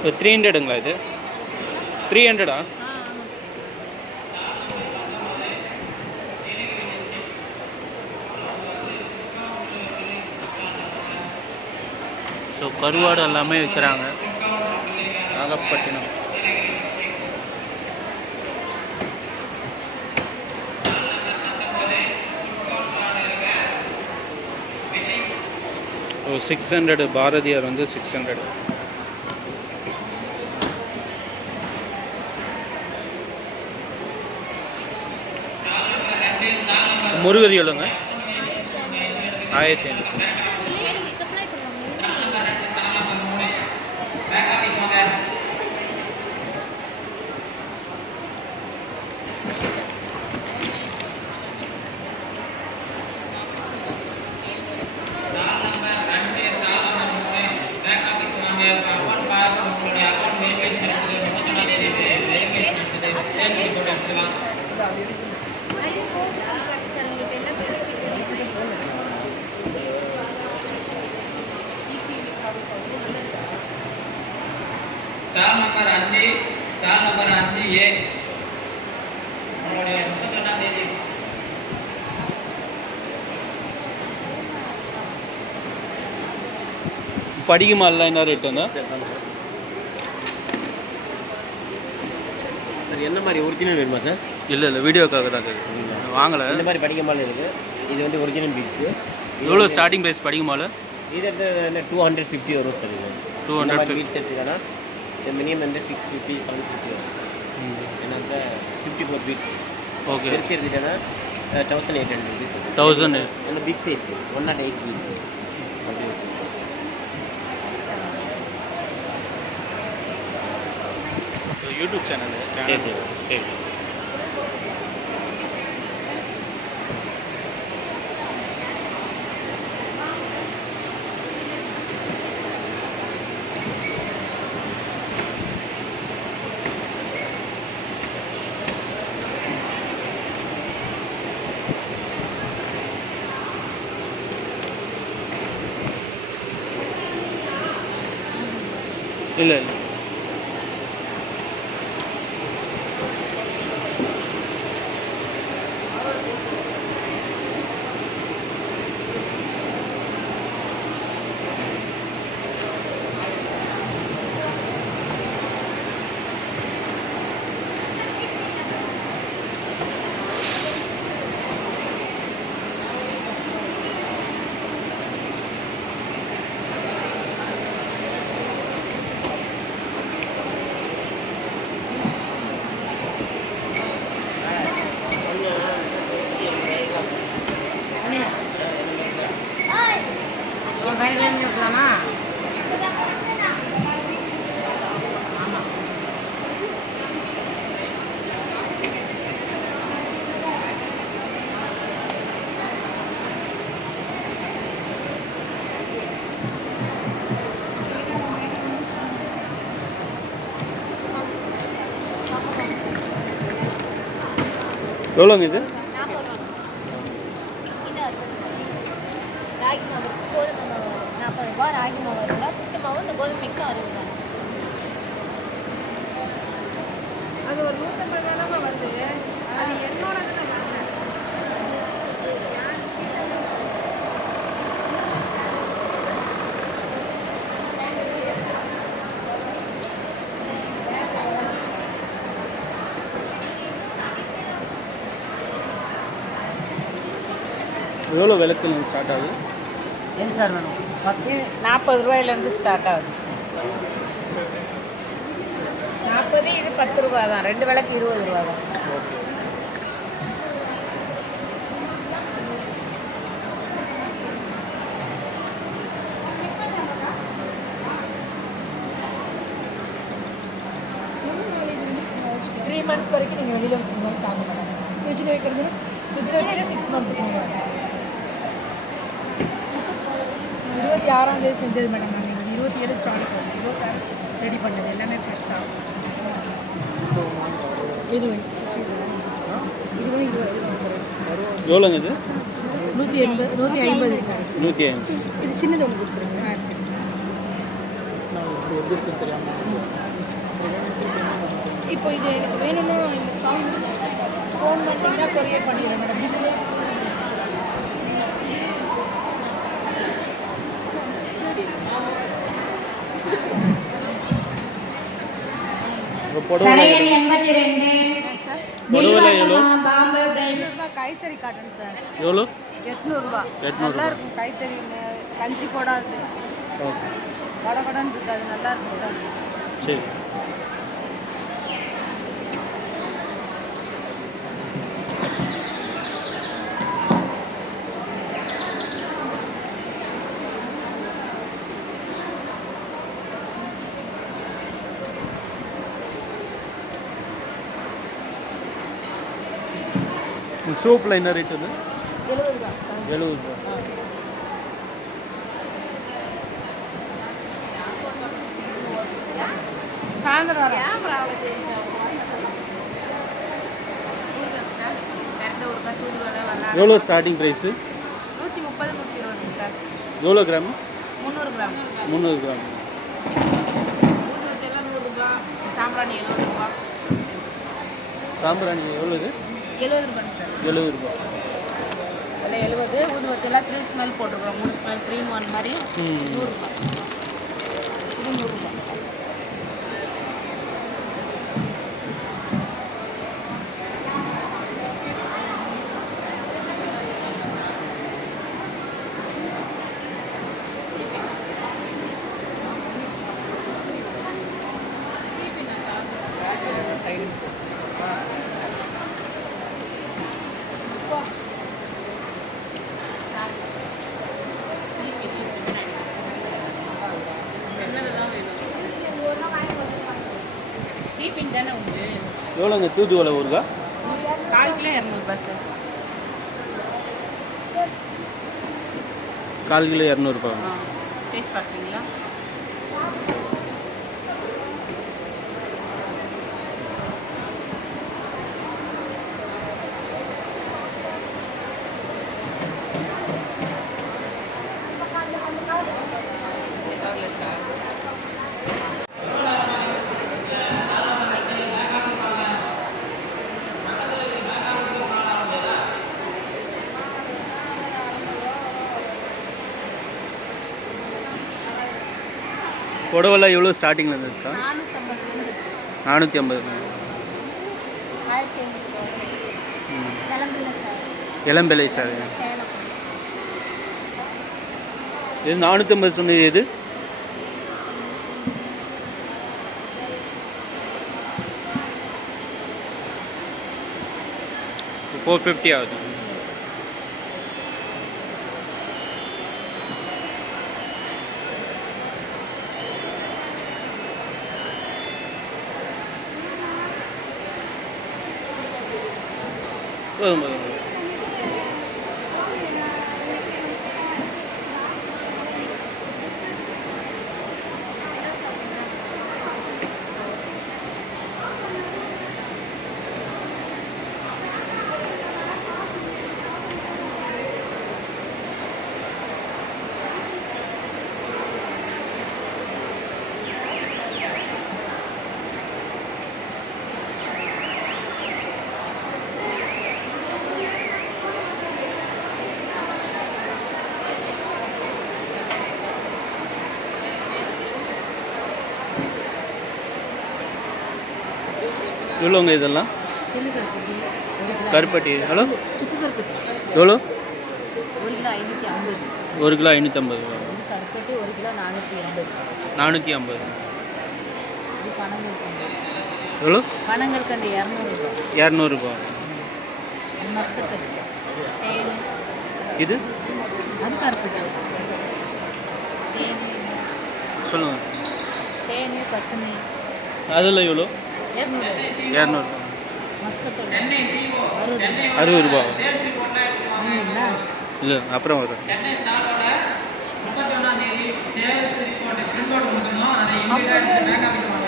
இது 300ங்களா? இது 300ஆ? ஸோ கருவாடு எல்லாமே விற்கிறாங்க நாகப்பட்டினம். ஸோ 600 பாரதியார் வந்து 600. முருகரி எவ்வளோங்க? 1500. சப்ளை பண்ணுவாங்க. Star number 5 star number 5A உங்களுடைய 31ஆம் தேதி படிக்குமாலாம் என்ன ரேட் வந்து? சார் என்ன மாதிரி ஒரிஜினல் வேணுமா சார்? இல்லை வீடியோக்காக தான் கேட்குறேன். வாங்கலை. இந்த மாதிரி படிக்க மாலை இருக்குது. இது வந்து ஒரிஜினல் பீட்ஸு. எவ்வளோ ஸ்டார்டிங் ப்ரைஸ் படிக்க மாலை? இது வந்து 250 வரும் சார். இது 200 பீட்ஸ் எடுத்துக்கானா இது மினிமம் வந்து 650 750 வரும் சார். எனக்கு 54 பீட்ஸ். ஓகே. பெருசு எடுத்துட்டேன்னா 1800 ருபீஸ். 1000 நல்ல big size 108 beads. YouTube channel. சரி சரி சரி. இல்லை எவ்வளோங்க இது? 40 ரூபா. இது ராகி மாவு, கோதுமை மாவு 40 ரூபா, ராகி மாவு 60 ரூபா, புட்டு மாவு இந்த கோதுமை மிக்ஸும் 60 ரூபா. அது ஒரு 150 ரூபா வருது. அது என்னோட எவ்வளோ விளக்கு ஸ்டார்ட் ஆகுது? ஏன் சார் வேணும்? 40 ரூபாயிலேருந்து ஸ்டார்ட் ஆகுது சார். 40 இது 10 ரூபா தான். 2 விளக்கு 20 ரூபா தான். த்ரீ மந்த்ஸ் வரைக்கும் நீங்கள் வெளியில் வச்சுருந்தோம் தாங்க மாட்டாங்க. ஃப்ரிட்ஜில் வைக்கிறது ஃப்ரிட்ஜில் வச்சுட்டு 6 மந்த்துக்கு முன்னாடி 26ஆம் தேதி செஞ்சது மேடம். நாங்கள் 27 ஸ்டார்ட் பண்ணோம். 26 ரெடி பண்ணது எல்லாமே ஃப்ரெஷ் தான். இது எவ்வளோங்க இது? 150 சார். 150. இது சின்னது ஒன்று கொடுத்துருங்க. இப்போ இது எனக்கு வேணும்னா இந்த சாங் ஃபோன் பண்ணிட்டீங்கன்னா கொரியர் பண்ணிடுறேன் மேடம். இதுலேயே கைத்தறி காட்டன் சார். எவ்வளோ? 800 ரூபா. நல்லா இருக்கும் கைத்தறி. கஞ்சி போடாது ஓகே வடகடன்னு இருக்காது, நல்லா இருக்கும் சார். சரி. சோப்பில் என்ன ரேட் வந்து? 70 ரூபா சார். 70 ரூபா. சாயந்தரம் வரேன். சார் கரெக்டாக ஒரு கட்டு ஊதுவலை வரலாம். எவ்வளோ ஸ்டார்டிங் ப்ரைஸு? 130 120 சார். எவ்வளோ கிராம்? 300 கிராம். 300 கிராம். ஊதுவத்தி எல்லாம் 100 ரூபா, சாம்பிராணி 70 ரூபா. சாம்பிராணி எவ்வளோது? 70 ரூபாங்க சார். 70 ரூபா. அதில் 70. ஊதுவத்தி எல்லாம் 3 ஸ்மெல் போட்டிருக்கோம். 3 ஸ்மெல் 3 in 1 மாதிரி 100 ரூபா. இது 100 ரூபா. சீப்பிங் தானே உண்டு. எவ்வளோங்க தூதுவளை ஊறுகா? 4 கிலோ 200 ரூபா சார். 4 கிலோ 200 ரூபா. டேஸ்ட் பார்க்குறீங்களா? புடவெல்லாம் எவ்வளோ ஸ்டார்டிங்கில் இருந்துருக்கா? 450. 1500 இளம்பிள்ளை சார். இது 450 சொன்னது எது? $450 ஆகுது. போதும் போதும். எவ்வளோங்க இதெல்லாம்? சின்ன கருப்பட்டி கருப்பட்டி எவ்வளோ? சுக்கு கருப்பட்டி எவ்வளோ? 1 கிலோ 550. 1 கிலோ 550 ரூபா. இது கருப்பட்டி 1 கிலோ 480. 450. இது பனங்கற்கண்டு. எவ்வளோ? பனங்கற்கண்டு 200 ரூபா. 200 ரூபா. மஸ்கட் தேன். இது அது கருப்பட்டி. தேன் சொல்லுங்கள். தேன் பசுமை அதெல்லாம் எவ்வளோ? 200. 200. மஸ்கட் 60 ரூபா. வாங்குவீங்களா? இல்லை அப்புறம் வரும். சென்னை ஸ்டாரோட 31ஆம் தேதி சேல்ஸ் ரிப்போர்ட் பிரிண்ட் அவுட் கொடுத்துருந்தோம். அதை இமீடியட்டாக பேக் ஆஃபீஸ் வாங்க.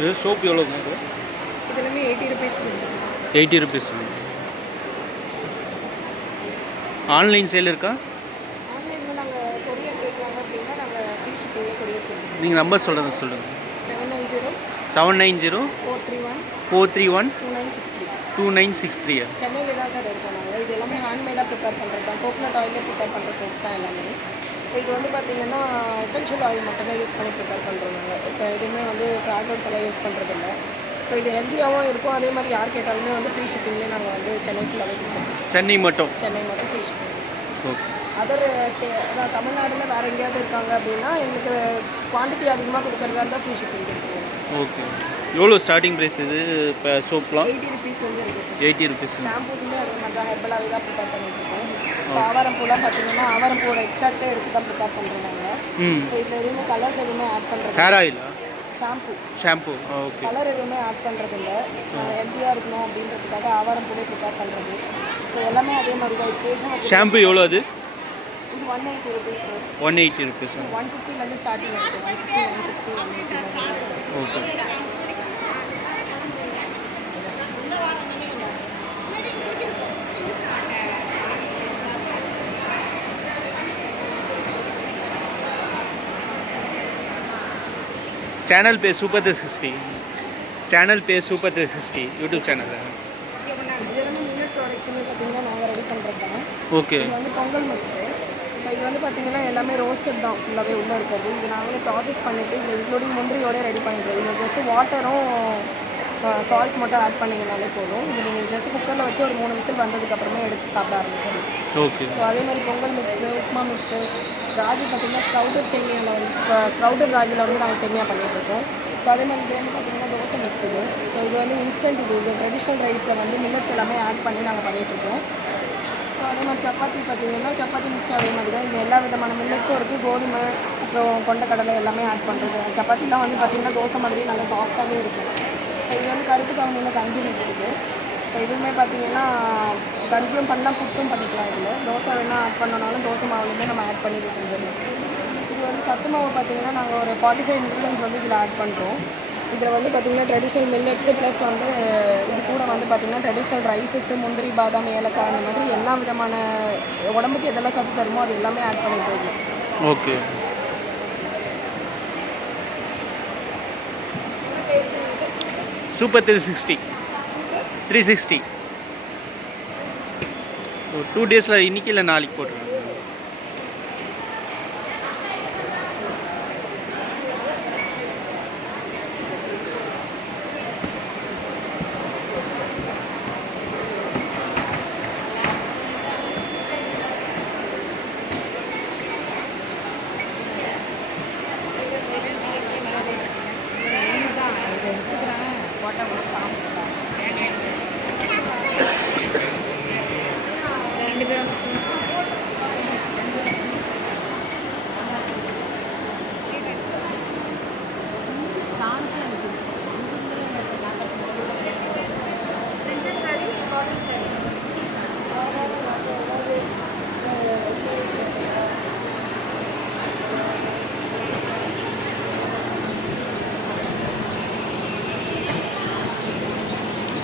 இது சோப் எவ்வளோங்க இது? இதெல்லாமே 80 rupees 80 rupees. ஆன்லைன் சேல் இருக்கா? ஆன்லைனில் நாங்கள் கொரியர் கேட்குறாங்க அப்படின்னா நாங்கள் ஃப்ரீ ஷிப்பிங்கே கொரியர் கொடுக்குறோம். நீங்கள் நம்பர் சொல்லுங்கள் 790 790 431 431 2963. 2963. சென்னையில் தான் சார் இருக்கோம் நாங்கள். இது எல்லாமே ஹேண்ட்மேடாக ப்ரிப்பேர் பண்ணுறது தான். கோகனட் ஆயிலே ப்ரிப்பேர் பண்ணுற சோப்ஸ் தான் எல்லாமே. ஸோ இது வந்து பார்த்திங்கன்னா எசென்ஷியல் ஆயில் மட்டும்தான் யூஸ் பண்ணி ப்ரிப்பேர் பண்ணுறோம் நாங்கள். இப்போ எதுவுமே வந்து ஃப்ராக்ரன்ஸ் எல்லாம் யூஸ் பண்ணுறது இல்லை. ஸோ இது ஹெல்த்தியாகவும் இருக்கும். அதே மாதிரி யார் கேட்டாலுமே வந்து ஃப்ரீ ஷிப்பிங்லேயே நாங்கள் வந்து சென்னை ஃபுல்லாகவே கொடுப்போம். சென்னை மட்டும் ஃப்ரீ ஷிப்பிங். ஓகே. அதர் அதான் தமிழ்நாட்டில் வேறு எங்கேயாவது இருக்காங்க அப்படின்னா எங்களுக்கு குவான்டிட்டி அதிகமாக கொடுக்குறதா இருந்தால் ஃப்ரீ ஷிப்பிங் கொடுத்துருவோம். ஓகே. எவ்வளோ ஸ்டார்டிங் ப்ரைஸ் இது இப்போ சோப்லாம்? 80 rupees வந்து இருக்குது சார். 80 rupees. ஷாம்பூஸுமே அதே மாதிரி தான் ஹெர்பலாகவே தான் ப்ரிப்பேர் பண்ணிட்டுருக்கோம். ஸோ ஆவாரம்பூலாம் பார்த்தீங்கன்னா ஆவாரம்பூவோட எக்ஸ்ட்ராக்டே எடுத்து தான் ப்ரிப்பேர் பண்ணுறோம் நாங்கள். ஸோ இதில் எதுவுமே கலர்ஸ் எதுவுமே ஆட் பண்ணுறது ஹேர் ஆயிலா? Shampoo okay. கலர் எதுவுமே ஆட் பண்ணுறது இல்லை. ஹெல்த்தியாக இருக்கணும் அப்படின்றதுக்காக ஆவாரம்பூவே ப்ரிப்பேர் பண்ணுறது. ஸோ எல்லாமே அதே மாதிரி தான். இப்போ ஷாம்பு எவ்வளோ அது? இது 180 rupees சார். 180 rupees. 150 ஸ்டார்டிங் இருக்குது. 150, 160, 180. ஓகே. चैनल पे सुपर 360 चैनल पे सुपर 360 यूट्यूब चैनल है. இதெல்லாமே மில்லட் ப்ராடக்ட்ஸுமே பார்த்தீங்கன்னா நாங்கள் ரெடி பண்ணுறது தான். ஓகே. இது வந்து பொங்கல் மிக்ஸு. ஸோ இது வந்து பார்த்தீங்கன்னா எல்லாமே ரோஸ்டட் தான் ஃபுல்லாகவே உள்ளே இருக்கிறது. இது நாங்களே ப்ராசஸ் பண்ணிவிட்டு இது இன்க்ளூடிங் முந்திரியோடய ரெடி பண்ணிடுறோம். இது ஜஸ்ட்டு வாட்டரும் சால்ட் மட்டும் ஆட் பண்ணிங்கனாலே போதும். இது நீங்கள் ஜஸ்ட் குக்கரில் வச்சு ஒரு 3 விசில் வந்ததுக்கப்புறமே எடுத்து சாப்பிட ஆரம்பிச்சிடும். ஓகே. ஸோ அதே மாதிரி பொங்கல் மிக்ஸு, உப்மா மிக்ஸு, ராகி பார்த்திங்கன்னா ஸ்ப்ரவுட்டட் சேமியாவில் வந்து ஸ்ப்ரவுட்டட் ராகியில் வந்து நாங்கள் சேமியா பண்ணிகிட்ருக்கோம். ஸோ அதே மாதிரி இது வந்து பார்த்திங்கன்னா தோசை மிக்ஸ் இது. ஸோ இது வந்து இன்ஸ்டன்ட் இது ட்ரெடிஷ்னல் ரைஸில் வந்து மில்லட்ஸ் எல்லாமே ஆட் பண்ணி நாங்கள் பண்ணிகிட்ருக்கோம். ஸோ அதே மாதிரி சப்பாத்தி பார்த்திங்கன்னா சப்பாத்தி மிக்ஸ் அதே மாதிரி தான். இந்த எல்லா விதமான மில்லட்ஸும் இருக்குது. கோதுமை அப்புறம் கொண்டக்கடலை எல்லாமே ஆட் பண்ணுறது. சப்பாத்திலாம் வந்து பார்த்திங்கன்னா தோசை மாதிரி நல்லா சாஃப்டாகவே இருக்கும். ஸோ இது வந்து கருப்பு கவுனியில் கஞ்சி மிக்ஸ் இது. ஸோ இதுவுமே பார்த்திங்கன்னா கஞ்சியும் பண்ணலாம், புட்டும் பண்ணிக்கலாம். இதில் தோசை வேணால் ஆட் பண்ணனாலும் தோசை மாவுலேயுமே நம்ம ஆட் பண்ணி இது செஞ்சிடலாம். இது வந்து சத்து மாவு பார்த்திங்கன்னா நாங்கள் ஒரு 45 இன்க்ரீடியன்ஸ் வந்து இதில் ஆட் பண்ணுறோம். இதில் வந்து பார்த்திங்கன்னா ட்ரெடிஷ்னல் மில்லட்ஸு ப்ளஸ் வந்து இது கூட வந்து பார்த்திங்கன்னா ட்ரெடிஷ்னல் ரைஸஸ்ஸு, முந்திரி, பாதாம், ஏலக்காய் அந்த மாதிரி எல்லா விதமான உடம்புக்கு எதெல்லாம் சத்து தருமோ அது எல்லாமே ஆட் பண்ணிட்டு இருக்கு. ஓகே. சூப்பர் 360 2 டேஸில் இன்றைக்கி இல்லை நாளைக்கு போட்டுருங்க.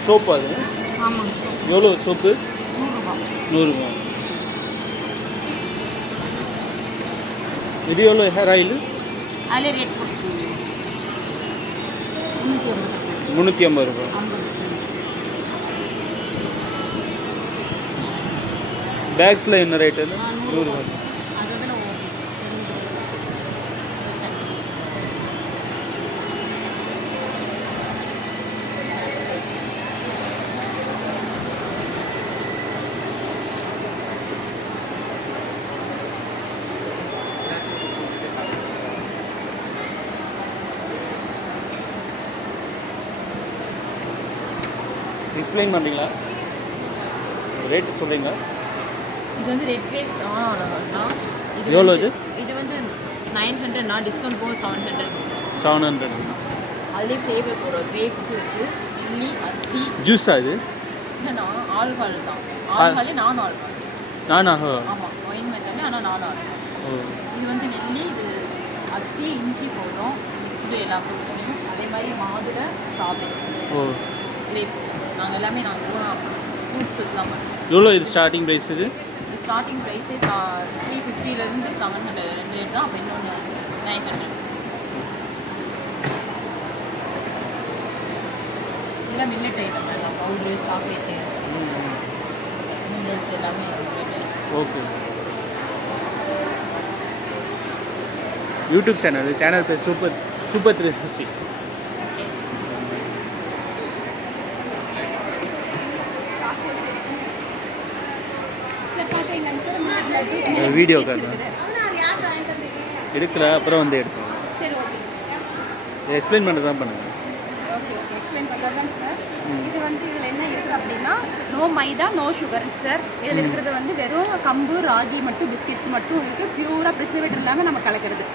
சோப்பு அது? ஆமாங்க சார். எவ்வளோ சோப்பு? 100 ரூபா. இது எவ்வளோ ஹேர் ஆயில்? அதில் ரேட் 350 ரூபா. பேக்ஸில் என்ன ரேட்டு? 100 ரூபா. எக்ஸ்பிளைன் பண்ணுறீங்களா? ரேட் சொல்கிறீங்க. இது வந்து ரெட் கிரேப்ஸ் தான். எவ்வளோ இது? இது வந்து 900 டிஸ்கவுண்ட் போக 700. 700. அதுலேயே ஃப்ளேவர் போகிறோம். கிரேப்ஸ் இருக்குது, இட்லி, அத்தி. ஜூஸா இது? இல்லைண்ணா ஆல்கால் தான். ஆல்காலே நான் ஆல்கால். ஆமாம், ஒயின் மெத்தட். ஆனால் நான் ஆல்கால். இது வந்து நெல்லி, இது அத்தி, இஞ்சி போடுறோம், மிக்ஸி ஃப்ரூட்ஸ்லையும் எல்லா ஃப்ரூட்ஸ்லையும், அதே மாதிரி மாதுளை, ஸ்ட்ராபெரி, ஓ கிரேப்ஸ் நாங்கள் எல்லாமே நாங்கள் ஓனாக ஃப்ரூட்ஸ் வச்சு தான் பண்ணுறோம். எவ்வளோ இது ஸ்டார்டிங் ப்ரைஸ் இது? ஸ்டார்டிங் ப்ரைஸே 350லேருந்து 700 2 ரேட் தான். அப்போ இன்னொன்று 900. இதெல்லாம் மில்லட் ஐட்டம் தான், பவுட்ரு, சாக்லேட்டு, நூடுல்ஸ் எல்லாமே ஓகே. யூடியூப் சேனல் பேர் சூப்பர் 360. வீடியோ எடுக்கல, அப்புறம் வந்து எடுத்தோம். எக்ஸ்பிளைன் பண்ண தான் பண்ணுங்க. ஓகே எக்ஸ்பிளைன் பண்ணுறதுதான் சார். இது வந்து இதில் என்ன இருக்குது அப்படின்னா நோ மைதா நோ சுகர் சார். இதில் இருக்கிறது வந்து வெறும் கம்பு, ராகி மட்டும், பிஸ்கெட்ஸ் மட்டும் இருக்குது. பியூராக ப்ரிசர்வேட்டிவ் இல்லாமல் நம்ம கலக்கிறது.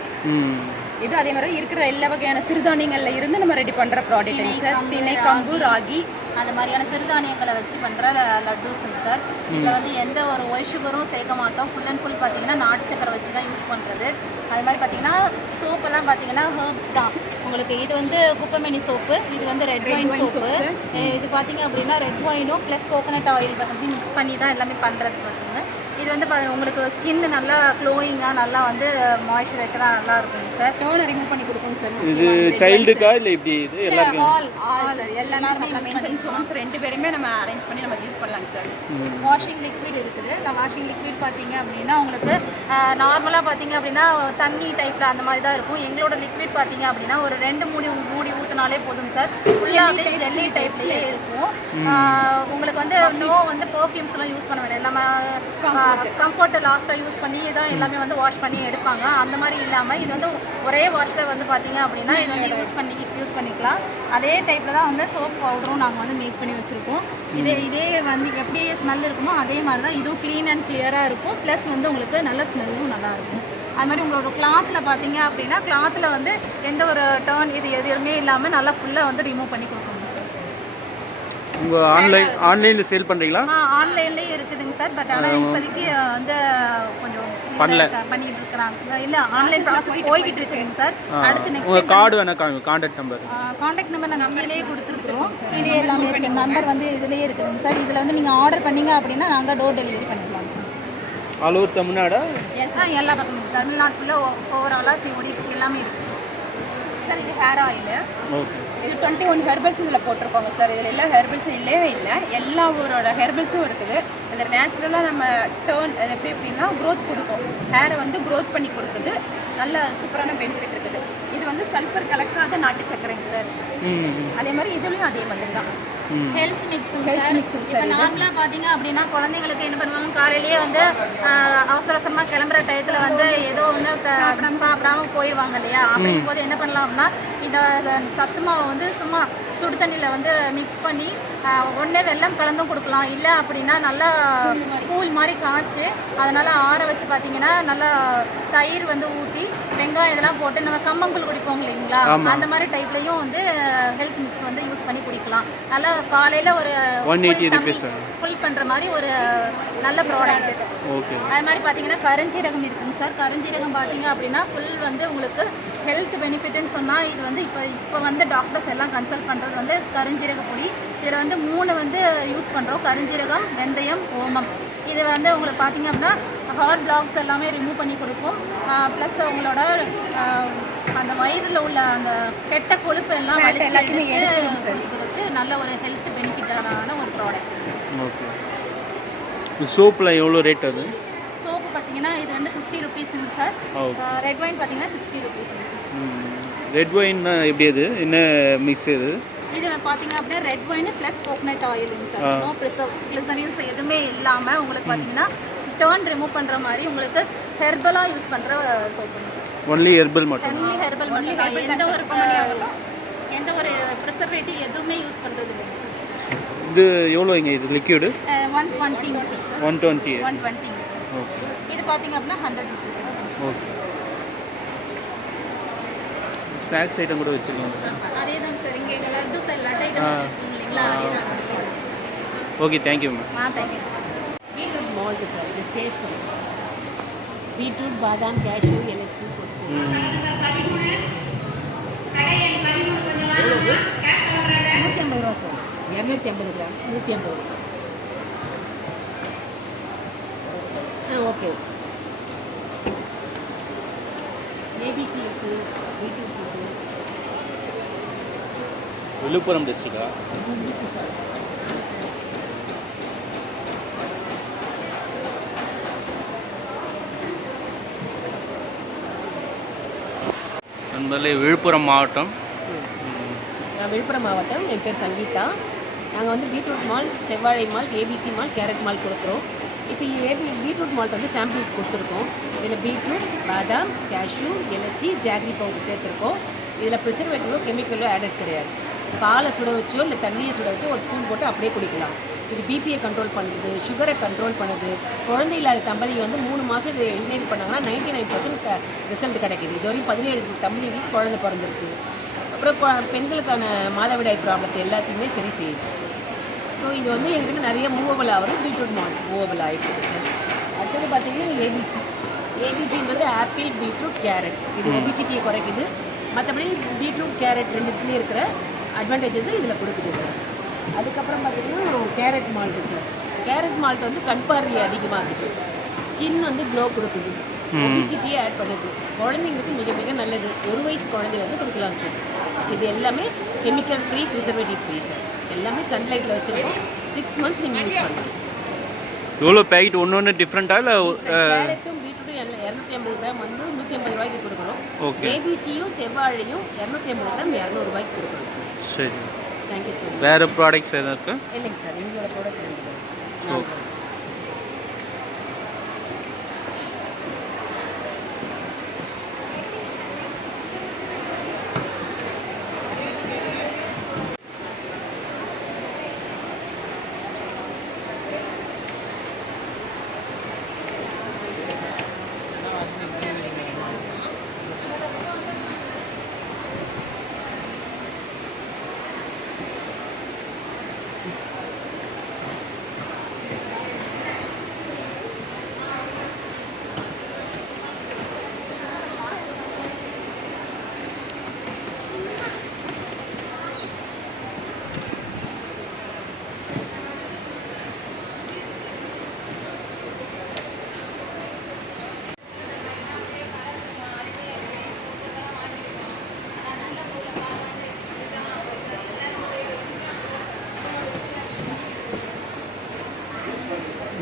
இது அதே மாதிரி இருக்கிற எல்லா வகையான சிறுதானியங்களில் இருந்து நம்ம ரெடி பண்ணுற ப்ராடக்ட் சார். திணை, கம்பு, ராகி அந்த மாதிரியான சிறுதானியங்களை வச்சு பண்ணுற லட்டுஸுங்க சார். இதில் வந்து எந்த ஒரு ஒய் சுகரும் சேர்க்க மாட்டோம். ஃபுல் அண்ட் ஃபுல் பார்த்தீங்கன்னா நாட்டு சக்கரை வச்சு தான் யூஸ் பண்ணுறது. அது மாதிரி பார்த்தீங்கன்னா சோப்பெல்லாம் பார்த்தீங்கன்னா ஹர்ப்ஸ் தான் உங்களுக்கு. இது வந்து குப்பைமணி சோப்பு, இது வந்து ரெட் ஒயின் சோப்பு. இது பார்த்தீங்க அப்படின்னா ரெட் ஒயினும் ப்ளஸ் கோகோனட் ஆயில் வந்து மிக்ஸ் பண்ணி தான் எல்லாமே பண்ணுறது பார்த்துங்க. இது வந்து உங்களுக்கு ஸ்கின் நல்லா க்ளோயிங்காக, நல்லா வந்து மாய்ஸ்சரைசராக நல்லா இருக்குங்க சார். டோனை ரிமூவ் பண்ணி கொடுக்குங்க சார். இது சைல்டுக்கா இல்லை இப்படி இது எல்லாருக்கும்? ஆல் எல்லாருமே ரெண்டு பேருமே நம்ம அரேஞ்ச் பண்ணி நம்ம யூஸ் பண்ணலாங்க சார். வாஷிங் லிக்விட் இருக்குது. இந்த வாஷிங் லிக்விட் பார்த்தீங்க அப்படின்னா உங்களுக்கு நார்மலாக பார்த்தீங்க அப்படின்னா தண்ணி டைப்பில் அந்த மாதிரி தான் இருக்கும். எங்களோட லிக்விட் பார்த்தீங்க அப்படின்னா ஒரு 2 மூடி ஊற்றினாலே போதும் சார். ஃபுல்லாகவே ஜெல்லி டைப்லேயே இருக்கும். உங்களுக்கு வந்து வந்து பெர்ஃப்யூம்ஸ்லாம் யூஸ் பண்ண வேண்டியது. நம்ம கம்ஃபர்ட் லாஸ்ட்டாக யூஸ் பண்ணி தான் எல்லாமே வந்து வாஷ் பண்ணி எடுப்பாங்க. அந்த மாதிரி இல்லாமல் இது வந்து ஒரே வாஷில் வந்து பார்த்தீங்க அப்படின்னா இது வந்து யூஸ் பண்ணிக்கலாம். அதே டைப்பில் தான் வந்து சோப் பவுடரும் நாங்கள் வந்து மேக் பண்ணி வச்சுருக்கோம். இதே வந்து எப்படி ஸ்மெல் இருக்குமோ அதே மாதிரி தான் இதுவும் க்ளீன் அண்ட் கிளியராக இருக்கும். ப்ளஸ் வந்து உங்களுக்கு நல்ல ஸ்மெல்லும் நல்லாயிருக்கும். அது மாதிரி உங்களோட கிளாத்தில் பார்த்தீங்க அப்படின்னா கிளாத்தில் வந்து எந்த ஒரு டர்ன் இது எதுவுமே இல்லாமல் நல்லா ஃபுல்லாக வந்து ரிமூவ் பண்ணி கொடுக்கணும் சார். உங்கள் ஆன்லைனில் சேல் பண்ணுறீங்களா? ஆன்லைன்லேயே இருக்குதுங்க சார். பட் ஆனால் இப்போதைக்கு வந்து கொஞ்சம் பண்ணிட்டு இருக்கிறாங்க. இல்லை ஆன்லைன் ப்ராசஸ் போய்கிட்டு இருக்குதுங்க சார். அடுத்து நெக்ஸ்ட் கார்டு வேணா கான்டாக்ட் நம்பர் நாங்கள் நம்மளே கொடுத்துருக்குறோம். இது எல்லாமே இருக்குது. நம்பர் வந்து இதுலேயே இருக்குதுங்க சார். இதில் வந்து நீங்கள் ஆர்டர் பண்ணீங்க அப்படின்னா நாங்கள் டோர் டெலிவரி பண்ணிக்கலாம் சார். ஆல் ஓவர் தமிழ்நாடா? எஸ் சார், எல்லா பக்கமும் தமிழ்நாடு ஃபுல்லாக ஓவராலாக சிஓடி எல்லாமே இருக்குது சார். இது ஹேர் ஆயில். ஓகே. இது 21 ஹெர்பல்ஸ் இதில் போட்டிருப்பாங்க சார். இதில் எல்லா ஹெர்பல்ஸும் இல்லவே இல்லை. எல்லா ஊரோட ஹெர்பல்ஸும் இருக்குது. அதில் நேச்சுரலாக நம்ம டேர்ன் எப்படின்னா க்ரோத் கொடுக்கும். ஹேரை வந்து க்ரோத் பண்ணி கொடுக்குது. நல்ல சூப்பரான பெனிஃபிட் இருக்குது. இது வந்து சல்ஃபர் கலக்காத நாட்டு சர்க்கரைங்க சார். அதே மாதிரி இதுலேயும் அதே மாதிரி தான் ஹெல்த் மிக்ஸுங்க சார். இப்போ நார்மலாக பார்த்தீங்க அப்படின்னா குழந்தைங்களுக்கு என்ன பண்ணுவாங்க, காலையிலேயே வந்து அவசரமாக கிளம்புற டயத்தில் வந்து ஏதோ ஒன்று சாப்பிடாம போயிடுவாங்க இல்லையா? அப்படிங்கும் போது என்ன பண்ணலாம்னா இந்த சத்து மாவை வந்து சும்மா சுடு தண்ணியில் வந்து மிக்ஸ் பண்ணி ஒன்றே வெல்லம் கலந்தும் கொடுக்கலாம். இல்லை அப்படின்னா நல்லா கூழ் மாதிரி காய்ச்சி அதனால் ஆற வச்சு பார்த்தீங்கன்னா நல்லா தயிர் வந்து ஊற்றி வெங்காயம் இதெல்லாம் போட்டு நம்ம கம்மங்கூழ் குடிப்போம் இல்லைங்களா? அந்த மாதிரி டைப்லையும் வந்து ஹெல்த் மிக்ஸ் வந்து யூஸ் பண்ணி குடிக்கலாம். நல்லா காலையில் ஒரு 180 rupees ஃபுல் பண்ணுற மாதிரி ஒரு நல்ல ப்ராடக்ட். அது மாதிரி பார்த்தீங்கன்னா கருஞ்சீரகம் இருக்குங்க சார். கருஞ்சீரகம் பார்த்தீங்க அப்படின்னா ஃபுல் வந்து உங்களுக்கு ஹெல்த் பெனிஃபிட்னு சொன்னால் இது வந்து இப்போ வந்து டாக்டர்ஸ் எல்லாம் கன்சல்ட் பண்ணுறது வந்து கருஞ்சீரக பொடி. இதில் வந்து 3 வந்து யூஸ் பண்ணுறோம். கருஞ்சீரகம், வெந்தயம், ஓமம். இது வந்து உங்களுக்கு பார்த்தீங்க அப்படின்னா ஹார்ட் பிளாக்ஸ் எல்லாமே ரிமூவ் பண்ணி கொடுக்கும். ப்ளஸ் உங்களோட அந்த வயிறில் உள்ள அந்த கெட்ட கொழுப்பு எல்லாம் கொடுக்குறதுக்கு நல்ல ஒரு ஹெல்த் பெனிஃபிட்டான ஒரு ப்ராடக்ட். ஓகே. சோப்பில் எவ்வளோ ரேட் அது? சோப்பு பார்த்தீங்கன்னா இது வந்து 50 rupeesங்க சார். ரெட் ஒயின் பார்த்தீங்கன்னா 60 rupeesங்க சார். ரெட் ஒயின்னா எப்படி அது என்ன மிக்ஸ் இது? இது பார்த்தீங்க அப்படின்னா ரெட் ஒயின் ப்ளஸ் கோகோனட் ஆயிலுங்க சார். நோ ப்ரிசர்வேட்டிவ்ஸ் எதுவுமே இல்லாமல் உங்களுக்கு பார்த்தீங்கன்னா டர்ன் ரிமூவ் பண்ணுற மாதிரி உங்களுக்கு ஹெர்பலாக யூஸ் பண்ணுற சோப்புங்க சார். ஒன்லி ஹெர்பல் மட்டும்? ஒன்லி ஹெர்பல் மட்டும். எந்த ஒரு ப்ரிசர்வேட்டிவ் எதுவுமே யூஸ் பண்ணுறது இல்லைங்க சார். இது எவ்வளோங்க இது லிக்விடு? 120 சார். 120. 120 சார். ஓகே. இது பார்த்தீங்க அப்படின்னா 100 rupees. ஓகே. ஸ்நாக்ஸ் ஐட்டம் கூட வச்சுருக்கீங்க? அதே தான் சார். இங்கே லட்டு சார் லட்டு ஐட்டம் வச்சுருக்கீங்க இல்லைங்களா? அதே தான். Okay, thank you ma'am. Thank you. Beetroot malt sir. இது டேஸ்ட் பண்ணுவோம். பீட்ரூட், பாதாம், கேஷ்யூ, எலச்சி போட்டு ரூபா சார். 250 கிராம் 150. ஓகே. ஏபிசி இருக்குது, பீட்ரூட் இருக்குது. விழுப்புரம் டிஸ்ட்ரிக்டா? நண்பர்களே, விழுப்புரம் மாவட்டம். நான் விழுப்புரம் மாவட்டம். என் பேர் சங்கீதா. நாங்கள் வந்து பீட்ரூட் மால்ட், செவ்வாழை malt, ABC malt, carrot malt கொடுக்குறோம். இப்போ பீட்ரூட் மால்ட் வந்து சாம்பிளுக்கு கொடுத்துருக்கோம். இதில் பீட்ரூட், பாதாம், கேஷ்யூ, இலச்சி, ஜாகரி பவுடர் சேர்த்துருக்கோம். இதில் ப்ரிசர்வேட்டிவோ கெமிக்கலோ ஆடட் கிடையாது. பாலை சுட வச்சோ இல்லை தண்ணியை சுட வச்சோ ஒரு ஸ்பூன் போட்டு அப்படியே குடிக்கலாம். இது பிபியை கண்ட்ரோல் பண்ணுது, சுகரை கண்ட்ரோல் பண்ணுது. குழந்தை இல்லாத தம்பதிங்க வந்து 3 மாதம் இது இன்ஹேல் பண்ணாங்கன்னா 99% ரிசல்ட் கிடைக்கிது. இது வரைக்கும் 17 தம்பதிங்களுக்கு குழந்தை பிறந்திருக்கு. அப்புறம் பெண்களுக்கான மாதவிடாய் ப்ராப்ளத்தை எல்லாத்தையுமே சரி செய்யுது. ஸோ இது வந்து எங்கிட்ட நிறைய மூவபிள் ஆகும். பீட்ரூட் மால்ட் மூவபிள் ஆகிட்டு சார். அடுத்தது பார்த்தீங்கன்னா ஏபிசின்றது ஆப்பிள், பீட்ரூட், கேரட். இது ஒபிசிட்டியை குறைக்குது. மற்றபடி பீட்ரூட், கேரட் ரெண்டுத்துலேயும் இருக்கிற அட்வான்டேஜஸை இதில் கொடுக்குது சார். அதுக்கப்புறம் பார்த்தீங்கன்னா carrot malt sir. Carrot malt வந்து கண் பார்வை அதிகமாகுது, ஸ்கின் வந்து க்ளோ கொடுக்குது, ஒபிசிட்டியை ஆட் பண்ணுது. குழந்தைங்களுக்கு மிக மிக நல்லது. 1 வயசு குழந்தை வந்து கொடுக்கலாம் சார். இது எல்லாமே chemical free, preservative free sir. எல்லாமே சன்லைட்டில் வச்சுருக்கோம். 6 மந்த்ஸ் நீங்கள் யூஸ் பண்ணலாம் சார். எவ்வளோ பேக்கெட் ஒன்று டிஃப்ரெண்ட்டாக இல்லை? கேரட்டும் பீட்ரூட்டும் 250 கிராம் வந்து 150 ரூபாய்க்கு கொடுக்குறோம். ஓகே. ஏபிசியும் செவ்வாழையும் 250 கிராம் 200 ரூபாய்க்கு கொடுக்குறோம் சார். சரி. Thank you sir. வேறு ப்ராடக்ட்ஸ் எதுவும் இருக்குது? இல்லைங்க சார், எங்களோட ப்ராடக்ட் இருக்குது. ஓகே.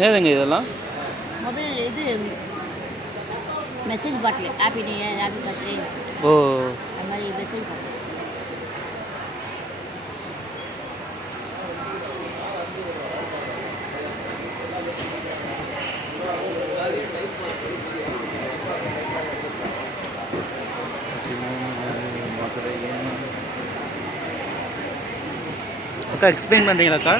ஏதுங்க இதெல்லாம்? மொபைல் இது message bottle, happy new year, happy birthday. ஓ, அது மாதிரி மெசேஜ் பாட்டில். அக்கா எக்ஸ்பிளைன் பண்ணுறீங்களாக்கா?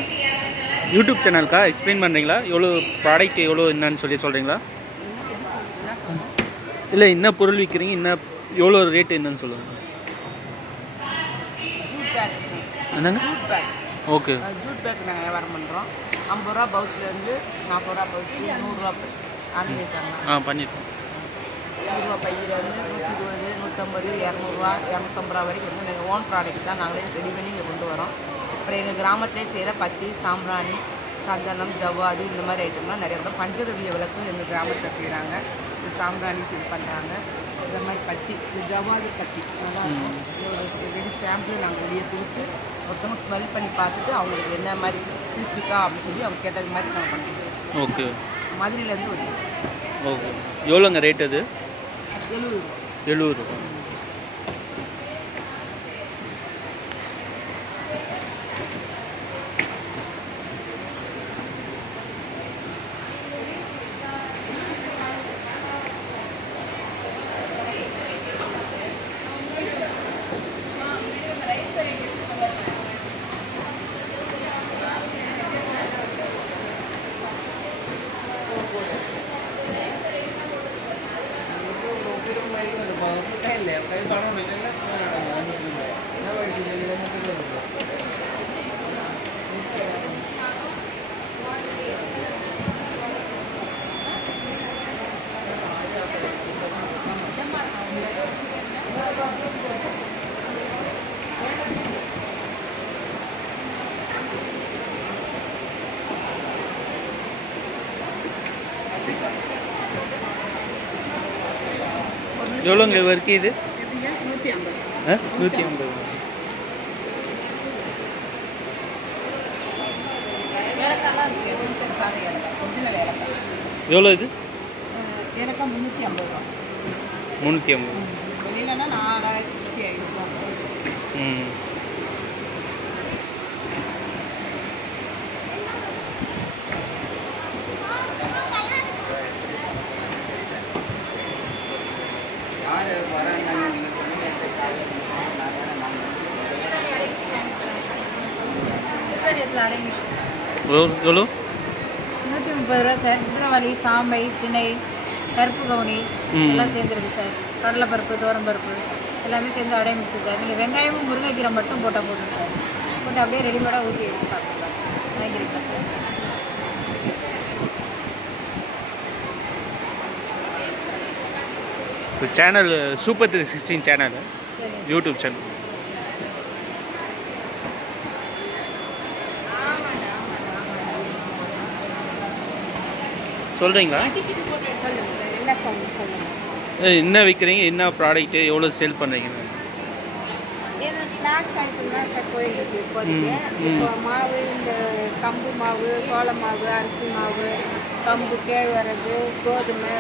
யூடியூப் சேனலுக்கா எக்ஸ்பிளைன் பண்ணுறீங்களா? எவ்வளோ ப்ராடக்ட் எவ்வளோ என்னன்னு சொல்கிறீங்களா? இல்லை, என்ன பொருள் விற்கிறீங்க, என்ன எவ்வளோ ரேட்டு என்னன்னு சொல்லுங்கள். ஜூட் பேக் என்னங்க? Jute bag. Okay. Jute bag நாங்கள் வியாபாரம் பண்ணுறோம். 50 ரூபா பவுச்சிலேருந்து 40 ரூபா பவுச்சு, 100 ரூபா ஆன்லைன் தரலாம். பண்ணிட்டோம். 100 ரூபா பையிலேருந்து 120, 150, 200 ரூபா, 250 ரூபா வரைக்கும் இருக்கும். எங்கள் ஓன் ப்ராடக்ட் தான் நாங்களே ரெடி பண்ணி இங்கே கொண்டு வரோம். அப்புறம் எங்கள் கிராமத்திலே செய்கிற பத்தி, சாம்பிராணி, சந்தனம், ஜவ்வாது இந்த மாதிரி ஐட்டம்லாம் நிறைய பேர் பஞ்சகவிய விளக்கும் எங்கள் கிராமத்தில் செய்கிறாங்க. இது சாம்பிராணி பண்ணுறாங்க. இந்த மாதிரி பத்தி, இது ஜவ்வாது பத்தி நல்லாயிருக்கும். இதோட ரெடி சாம்பிள் நாங்கள் வெளியே கொடுத்து ஒருத்தவங்க ஸ்மெல் பண்ணி பார்த்துட்டு அவங்களுக்கு என்ன மாதிரி பிடிச்சிருக்கா அப்படின்னு சொல்லி அவங்க கேட்டது மாதிரி நாங்கள் பண்ணுறோம். ஓகே. மதுரையிலேருந்து வருது. ஓகே. எவ்வளோங்க ரேட் அது? 70 ரூபா. 70 ரூபா. எவ்வளோங்க வரைக்கும் இது? 150. 150. ஏலக்காய்லாம் இருக்குது, எசன்சியல் கார ஏலக்காய், ஒரிஜினல் ஏலக்காய். எவ்வளோ இது? ஏலக்காய் 350 ரூபா. 350. வெளியிலனா 4500 ரூபா. ம். எவ்வளோ? 130 ரூபா சார். குதிரைவாலி, சாமை, திணை, கருப்பு கவுனி எல்லாம் சேர்ந்துருக்கு சார். கடலைப்பருப்பு, துவரம்பருப்பு எல்லாமே சேர்ந்து அடை மிக்ஸு சார். நீங்கள் வெங்காயமும் முருங்கைக்கீரை மட்டும் போட்டால் போதும் சார். போட்டு அப்படியே ரெடிமேடாக ஊற்றி எடுத்து சாப்பிடலாம். வாங்கிக்கிறீங்களா சார்? இப்போ channel super 316 channel, YouTube channel. சொல்கிறீங்களா? என்ன விற்கிறீங்க, என்ன ப்ராடக்ட்டு, எவ்வளோ சேல் பண்ணுறீங்க? ஏன்னா ஸ்நாக்ஸ் ஐட்டம் தான் சார் போயிருக்கு இப்போதைக்கு. இப்போ மாவு, இந்த கம்பு மாவு, சோள மாவு, அரிசி மாவு, கம்பு, கேழ்வரகு, கோதுமை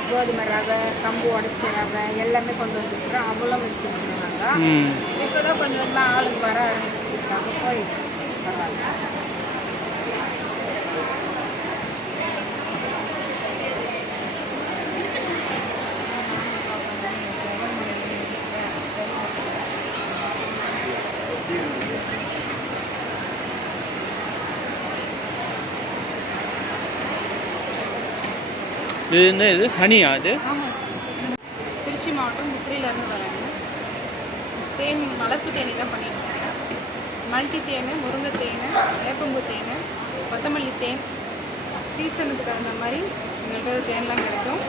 ரவை, கம்பு உடச்ச ரவை எல்லாமே கொண்டு வந்துருக்குறோம். அவளும் வச்சுருக்காங்க. இப்போ தான் கொஞ்சம் கொஞ்சமாக ஆளுங்க வர ஆரம்பிச்சிருக்காங்க. போயிருக்கு பரவாயில்ல. இது என்ன, இது ஹனியா? இது திருச்சி மாவட்டம் முசிறியிலேருந்து வராங்க. தேன் மலர்ப்பு தேனி தான் பண்ணிட்டு இருக்கேன். மல்டி தேன், முருங்கை தேன், வேப்பம்பூ தேன், கொத்தமல்லி தேன், சீசனுக்கு தகுந்த மாதிரி எங்கள்கிட்ட தேன்லாம் கிடைக்கும்.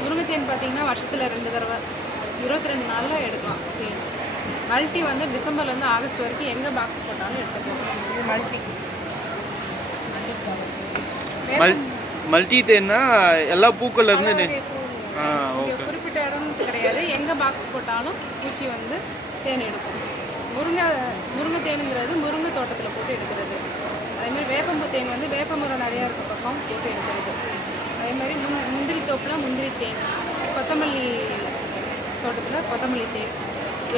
முருங்கை தேன் பார்த்திங்கன்னா வருஷத்தில் 2 தடவை 22 நாளில் எடுக்கலாம் தேன். மல்டி வந்து டிசம்பர்லேருந்து ஆகஸ்ட் வரைக்கும் எங்கே பாக்ஸ் போட்டாலும் எடுத்துக்கலாம். இது மல்டி. மல்டி தேன்னா எல்லா பூக்கள்ல இருந்து. குறிப்பிட்ட இடம் கிடையாது, எங்கே பாக்ஸ் போட்டாலும் பூச்சி வந்து தேன் எடுக்கும். முருங்கை தேனுங்கிறது முருங்கை தோட்டத்தில் போட்டு எடுக்கிறது. அதேமாதிரி வேப்பம்பூ தேன் வந்து வேப்பமரம் நிறையா இருக்க பக்கம் போட்டு எடுக்கிறது. அதேமாதிரி முந்திரி தோப்பில் முந்திரி தேன், கொத்தமல்லி தோட்டத்தில் கொத்தமல்லி தேன்,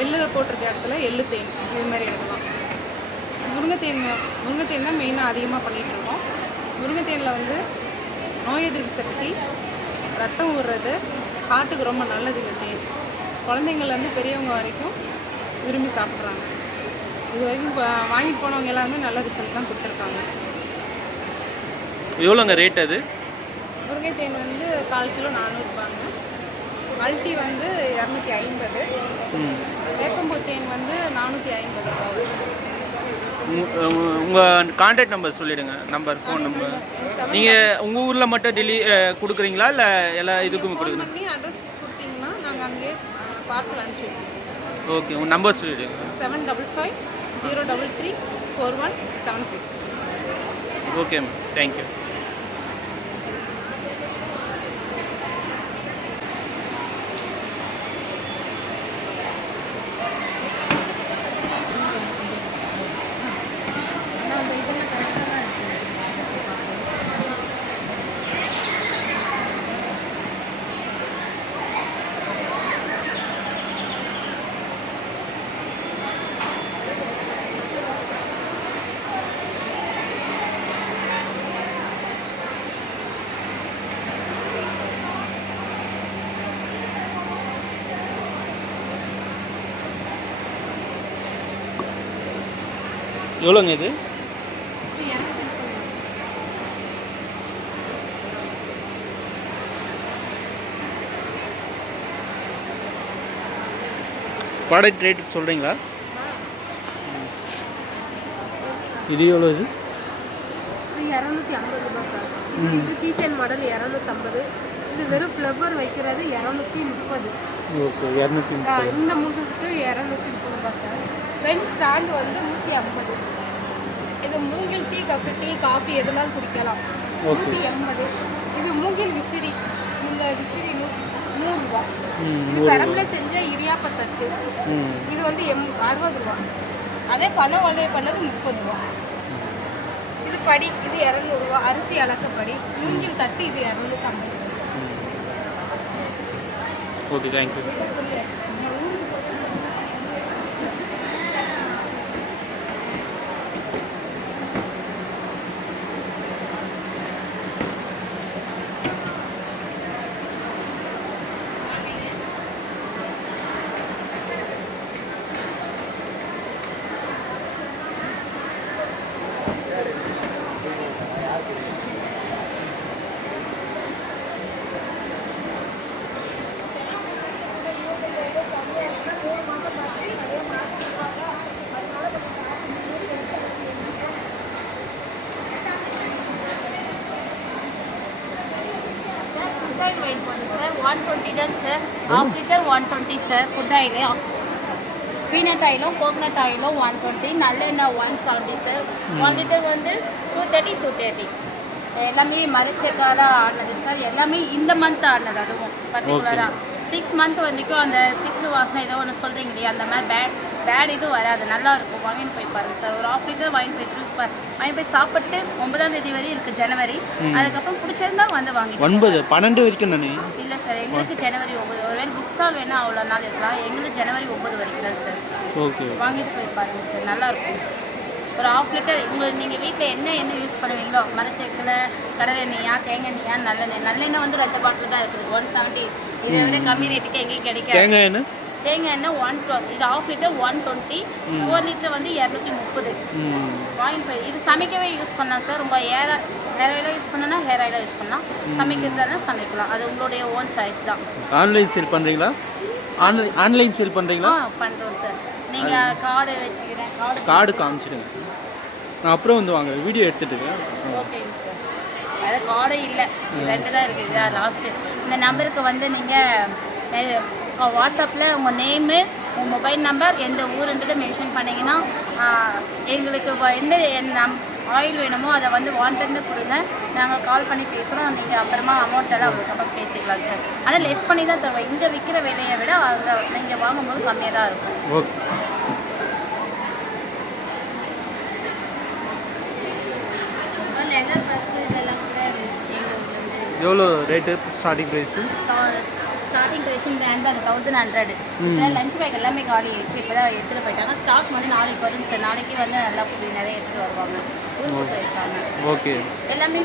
எள்ளு போட்டிருக்க இடத்துல எள்ளு தேன், இது மாதிரி எடுக்கலாம். முருங்கை தேன் தான் மெயினாக அதிகமாக பண்ணிகிட்ருக்கோம். முருங்கை தேனில் வந்து நோய் எதிர்ப்பு சக்தி, ரத்தம் ஊறுறது, ஹார்ட்டுக்கு ரொம்ப நல்லது இந்த தேன். குழந்தைங்கள்லேருந்து பெரியவங்க வரைக்கும் விரும்பி சாப்பிட்றாங்க. இது வரைக்கும் வாங்கிட்டு போனவங்க எல்லாருமே நல்ல ரிசல்ட் தான் கொடுத்துருக்காங்க. எவ்வளோங்க ரேட் அது? முருங்கை தேன் வந்து 1/4 கிலோ 400 ரூபாங்க. மல்டி வந்து 250. வேப்பம்பூ தேன் வந்து 450 ரூபாய். உங்கள் கான்டாக்ட் நம்பர் சொல்லிவிடுங்க. Phone number. நீங்கள் உங்கள் ஊரில் மட்டும் கொடுக்குறீங்களா இல்லை எல்லா இதுக்கும் கொடுக்குறீங்க? அட்ரஸ் கொடுத்தீங்கன்னா நாங்கள் அங்கேயே பார்சல் அனுப்பிச்சி வச்சுருக்கோம். ஓகே, உங்கள் நம்பர் சொல்லிவிடுங்க. 7550334176. Okay ma'am, thank you. எவ்வளோங்க இது? ப்ராடக்ட் ரேட் சொல்கிறீங்களா? இது எவ்வளோ? இது 250 ரூபாய் சார். இது கிச்சன் மாடல் 250. இது வெறும் ஃப்ளவர் வைக்கிறது 230. ஓகே, 230. இந்த மூங்குக்கு 230 ரூபாய் சார். பென் ஸ்டாண்ட் வந்து 150. இது மூங்கில் டீ காஃபி எதுனாலும் குடிக்கலாம். 180. இது மூங்கில் விசிறி. இந்த விசிறி ரூபா. இது பெரம்பல செஞ்ச இடியாப்பத்தட்டு. இது வந்து 60 ரூபா. அதே பனை ஓலையை பண்ணது 30 ரூபா. இது படி, இது 200 ரூபா. அரிசி அளக்கப்படி. மூங்கில் தட்டு இது 250 ரூபா. Okay, thank you. சார் 120 தான் சார். ½ litre 120 sir. ஃபுட் ஆயிலே பீனட் ஆயிலும் கோகனட் ஆயிலும் 120. நல்லெண்ணெய் 170 சார். 1 லிட்டர் வந்து 230. எல்லாமே மரச்செக்கால ஆடினது சார். எல்லாமே இந்த மந்த் ஆடினது. அதுவும் பர்டிகுலராக 6 மந்த் வரைக்கும் அந்த சிக்கு வாசனை ஏதோ ஒன்று சொல்கிறீங்க இல்லையா, அந்த மாதிரி பேட் இது வராது. நல்லா இருக்கும். வாங்கிட்டு போய் பாருங்கள் சார். ஒரு ½ லிட்டர் வாங்கிட்டு போய் ஜூஸ் வாங்கிட்டு போய் சாப்பிட்டு 9ஆம் தேதி வரையும் இருக்குது ஜனவரி. அதுக்கப்புறம் பிடிச்சிருந்தா வந்து வாங்கி 12 வரைக்கும் தானே? இல்லை சார், எங்களுக்கு ஜனவரி 9. ஒருவேளை புக் ஸ்டால் வேணால் அவ்வளோ நாள் இருக்கலாம். எங்களுக்கு ஜனவரி 9 வரைக்கும் தான் சார். ஓகே, வாங்கிட்டு போய் பாருங்கள் சார். நல்லாயிருக்கும். ஒரு ½ லிட்டர் உங்களுக்கு நீங்கள் வீட்டில் என்ன யூஸ் பண்ணுவீங்களோ, மரச்செக்கில் கடலை எண்ணெயா தேங்காய் எண்ணெயா நல்லெண்ணெய் வந்து 2 பாட்டில் தான் இருக்குது 170. இதை விட கம்மி ரேட்டுக்கு எங்கேயும் கிடைக்காது. தேங்காய் எண்ணெய் 120. இது ½ லிட்டர் 120. 4 லிட்டர் வந்து 230. வாங்கிட்டு போய் இது சமைக்கவே யூஸ் பண்ணலாம் சார். ரொம்ப ஹேர் ஆயிலாக யூஸ் பண்ணனா ஹேர் ஆயிலாக யூஸ் பண்ணலாம். சமைக்கிறதால சமைக்கலாம். அது உங்களுடைய ஓன் சாய்ஸ் தான். ஆன்லைன் சேல் பண்ணுறீங்களா? ஆன்லைன் சேல் பண்ணுறீங்களா? பண்ணுறோம் சார். நீங்கள் கார்டு வச்சுக்கிறேன். கார்டு காமிச்சிடுங்க, நான் அப்புறம் வந்து வாங்க வீடியோ எடுத்துட்டு. ஓகேங்க சார். அது கார்டே இல்லை, 2 தான் இருக்குது லாஸ்ட்டு. இந்த நம்பருக்கு வந்து நீங்கள் வாட்ஸ்அப்பில் உங்கள் நேமு, உங்கள் மொபைல் நம்பர், எந்த ஊருன்றதை மென்ஷன் பண்ணிங்கன்னா எங்களுக்கு எந்த ஆயில் வேணுமோ அதை வந்து வாண்டட்னு கொடுங்க. நாங்கள் கால் பண்ணி பேசுகிறோம். நீங்கள் அப்புறமா அமௌண்ட்டெல்லாம் உங்களுக்கு அப்புறம் பேசிக்கலாம் சார். ஆனால் லெஸ் பண்ணி தான் தருவோம். இங்கே விற்கிற விலையை விட அதில் நீங்கள் வாங்கும்போது கம்மியாக தான் இருக்கும். ஓகே. லெதர் பஸ்ஸு இதெல்லாம் கூட எவ்வளோ ரேட்டு? ஸ்டார்டிங் ப்ரைஸு இந்த ஹேண்ட்பேக் 1100. லஞ்ச் பேக் எல்லாமே காலி ஆயிடுச்சு. இப்போ தான் எடுத்துகிட்டு போயிட்டாங்க. ஸ்டாக் வந்து நாளைக்கு வரும் சார். நாளைக்கு வந்து நல்லா நிறைய எடுத்துகிட்டு வருவாங்க. ஊருக்கு போயிருக்காங்க. ஓகே. எல்லாமே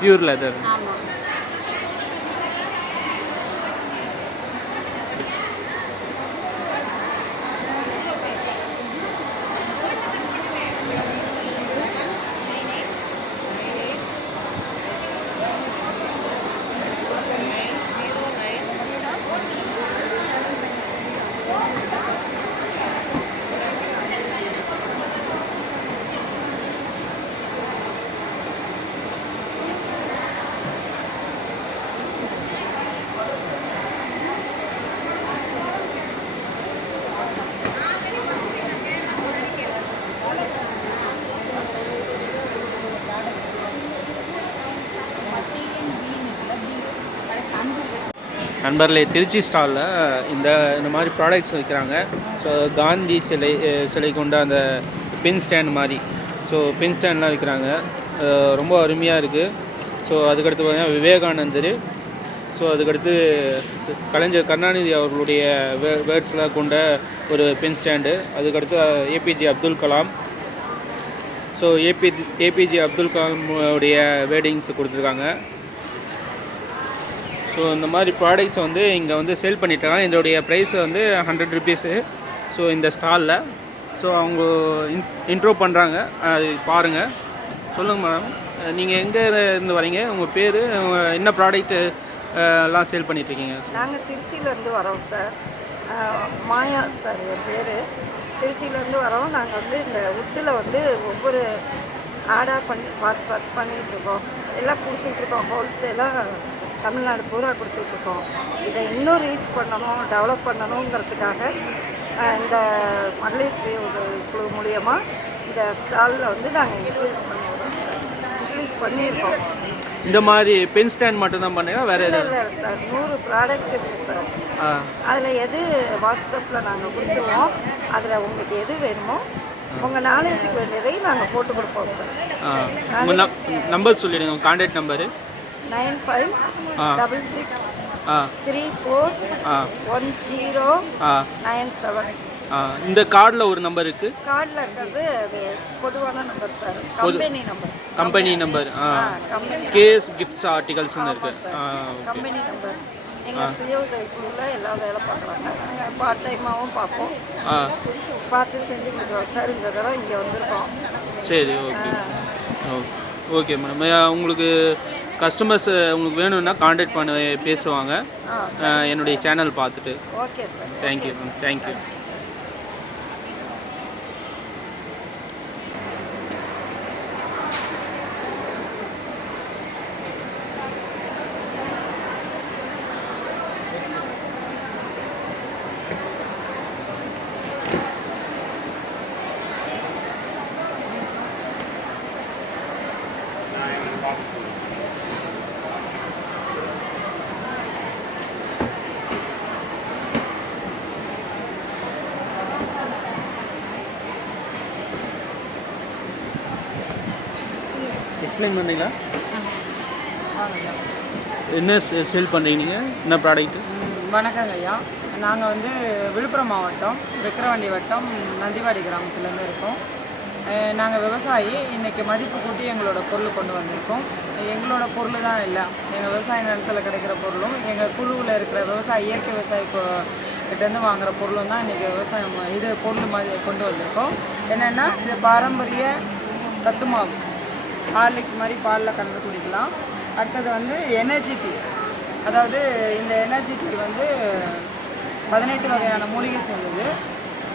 பியூர் லெதர். ஆமாம். நண்பர்களே, திருச்சி ஸ்டாலில் இந்த மாதிரி ப்ராடக்ட்ஸ் வைக்கிறாங்க. ஸோ காந்தி சிலை கொண்ட அந்த பின் ஸ்டாண்ட் மாதிரி, ஸோ பின் ஸ்டாண்ட்லாம் வைக்கிறாங்க. ரொம்ப அருமையாக இருக்குது. ஸோ அதுக்கடுத்து பார்த்தீங்கன்னா விவேகானந்தர், ஸோ அதுக்கடுத்து கலைஞர் கருணாநிதி அவர்களுடைய வேர்ட்ஸ்லாம் கொண்ட ஒரு பின் ஸ்டாண்டு. அதுக்கடுத்து APJ Abdul Kalam, so APJ Abdul கலாமுடைய வேர்டிங்ஸ் கொடுத்துருக்காங்க. ஸோ இந்த மாதிரி ப்ராடக்ட்ஸ் வந்து இங்கே வந்து சேல் பண்ணிட்டுருக்காங்க. இதோடைய ப்ரைஸ் வந்து 100 ருபீஸு. ஸோ இந்த ஸ்டாலில் ஸோ அவங்க இன்ட்ரோ பண்ணுறாங்க, அது பாருங்கள். சொல்லுங்கள் மேடம், நீங்கள் எங்கே இருந்து வரீங்க? உங்கள் பேர், என்ன ப்ராடக்ட்டு எல்லாம் சேல் பண்ணிட்டுருக்கீங்க? நாங்கள் திருச்சியிலேருந்து வரோம் சார். மாயா சார் என் பேர். திருச்சியிலேருந்து வரோம். நாங்கள் வந்து இந்த உட்டில் வந்து ஒவ்வொரு ஆடாக பார்த்து பண்ணிகிட்ருக்கோம். எல்லாம் கொடுத்துட்ருக்கோம். ஹோல்சேலாக தமிழ்நாடு பூரா கொடுத்துட்ருக்கோம். இதை இன்னும் ரீச் பண்ணணும், டெவலப் பண்ணணுங்கிறதுக்காக இந்த மகளிர் சுய உதவி குழு மூலியமாக இந்த ஸ்டாலில் வந்து நாங்கள் இன்க்ரீஸ் பண்ணிடுறோம் சார். இன்க்ரீஸ் பண்ணியிருக்கோம். இந்த மாதிரி பென் ஸ்டாண்ட் மட்டும் தான் பண்ணுறீங்களா வேறு எதாவது? இல்லை சார் 100 ப்ராடக்ட் இருக்குது சார். அதில் எது வாட்ஸ்அப்பில் நாங்கள் கொடுத்துருவோம். அதில் உங்களுக்கு எது வேணுமோ உங்கள் நாலேஜுக்கு வேண்டியதை நாங்கள் போட்டு கொடுப்போம் சார். உங்கள் நம்பர் சொல்லிடுங்க, உங்கள் கான்டாக்ட் நம்பரு. 9566341097. இந்த கார்டில் ஒரு நம்பர் இருக்குது. கார்டில் இருக்கிறது அது பொதுவான number sir, company number. KS gifts ஆர்டிகல்ஸ்னு இருக்குது. Company number. எங்கள் சுய உதவிக்குழுவில் எல்லாம் வேலை பார்க்குறாங்க. நாங்கள் பார்ட் டைமாகவும் பார்ப்போம், பார்த்து செஞ்சு கொடுக்குறோம் சார். இந்த தடவை இங்கே வந்திருக்கோம். சரி, ஓகே ஓகே மேடம். உங்களுக்கு கஸ்டமர்ஸ் உங்களுக்கு வேணும்னா காண்டாக்ட் பண்ண பேசுவாங்க என்னுடைய சேனல் பார்த்துட்டு. Okay sir. Thank you ma'am, thank you. Explain பண்ணுறீங்களா? என்ன சேல் பண்ணுறீங்க நீங்கள்? என்ன ப்ராடக்ட்டு? வணக்கங்க ஐயா. நாங்கள் வந்து விழுப்புரம் மாவட்டம் விக்கிரவாண்டி வட்டம் நந்திவாடி கிராமத்துலேருந்து இருக்கோம். நாங்கள் விவசாயி. இன்றைக்கி மதிப்பு கூட்டி எங்களோட பொருள் கொண்டு வந்திருக்கோம். எங்களோட பொருள் தான் இல்லை, எங்கள் விவசாய நிலத்தில் கிடைக்கிற பொருளும் எங்கள் குழுவில் இருக்கிற இயற்கை விவசாயி கிட்டேருந்து வாங்குகிற பொருளும் தான் இன்றைக்கி விவசாயம் இது பொருள் மாதிரி கொண்டு வந்திருக்கோம். என்னென்னா இது பாரம்பரிய சத்து மாவு, ஹார்லிக்ஸ் மாதிரி பாலில் கலந்து குடிக்கலாம். அடுத்தது வந்து எனர்ஜி டீ. அதாவது இந்த எனர்ஜி டீ வந்து 18 வகையான மூலிகை சேர்ந்தது.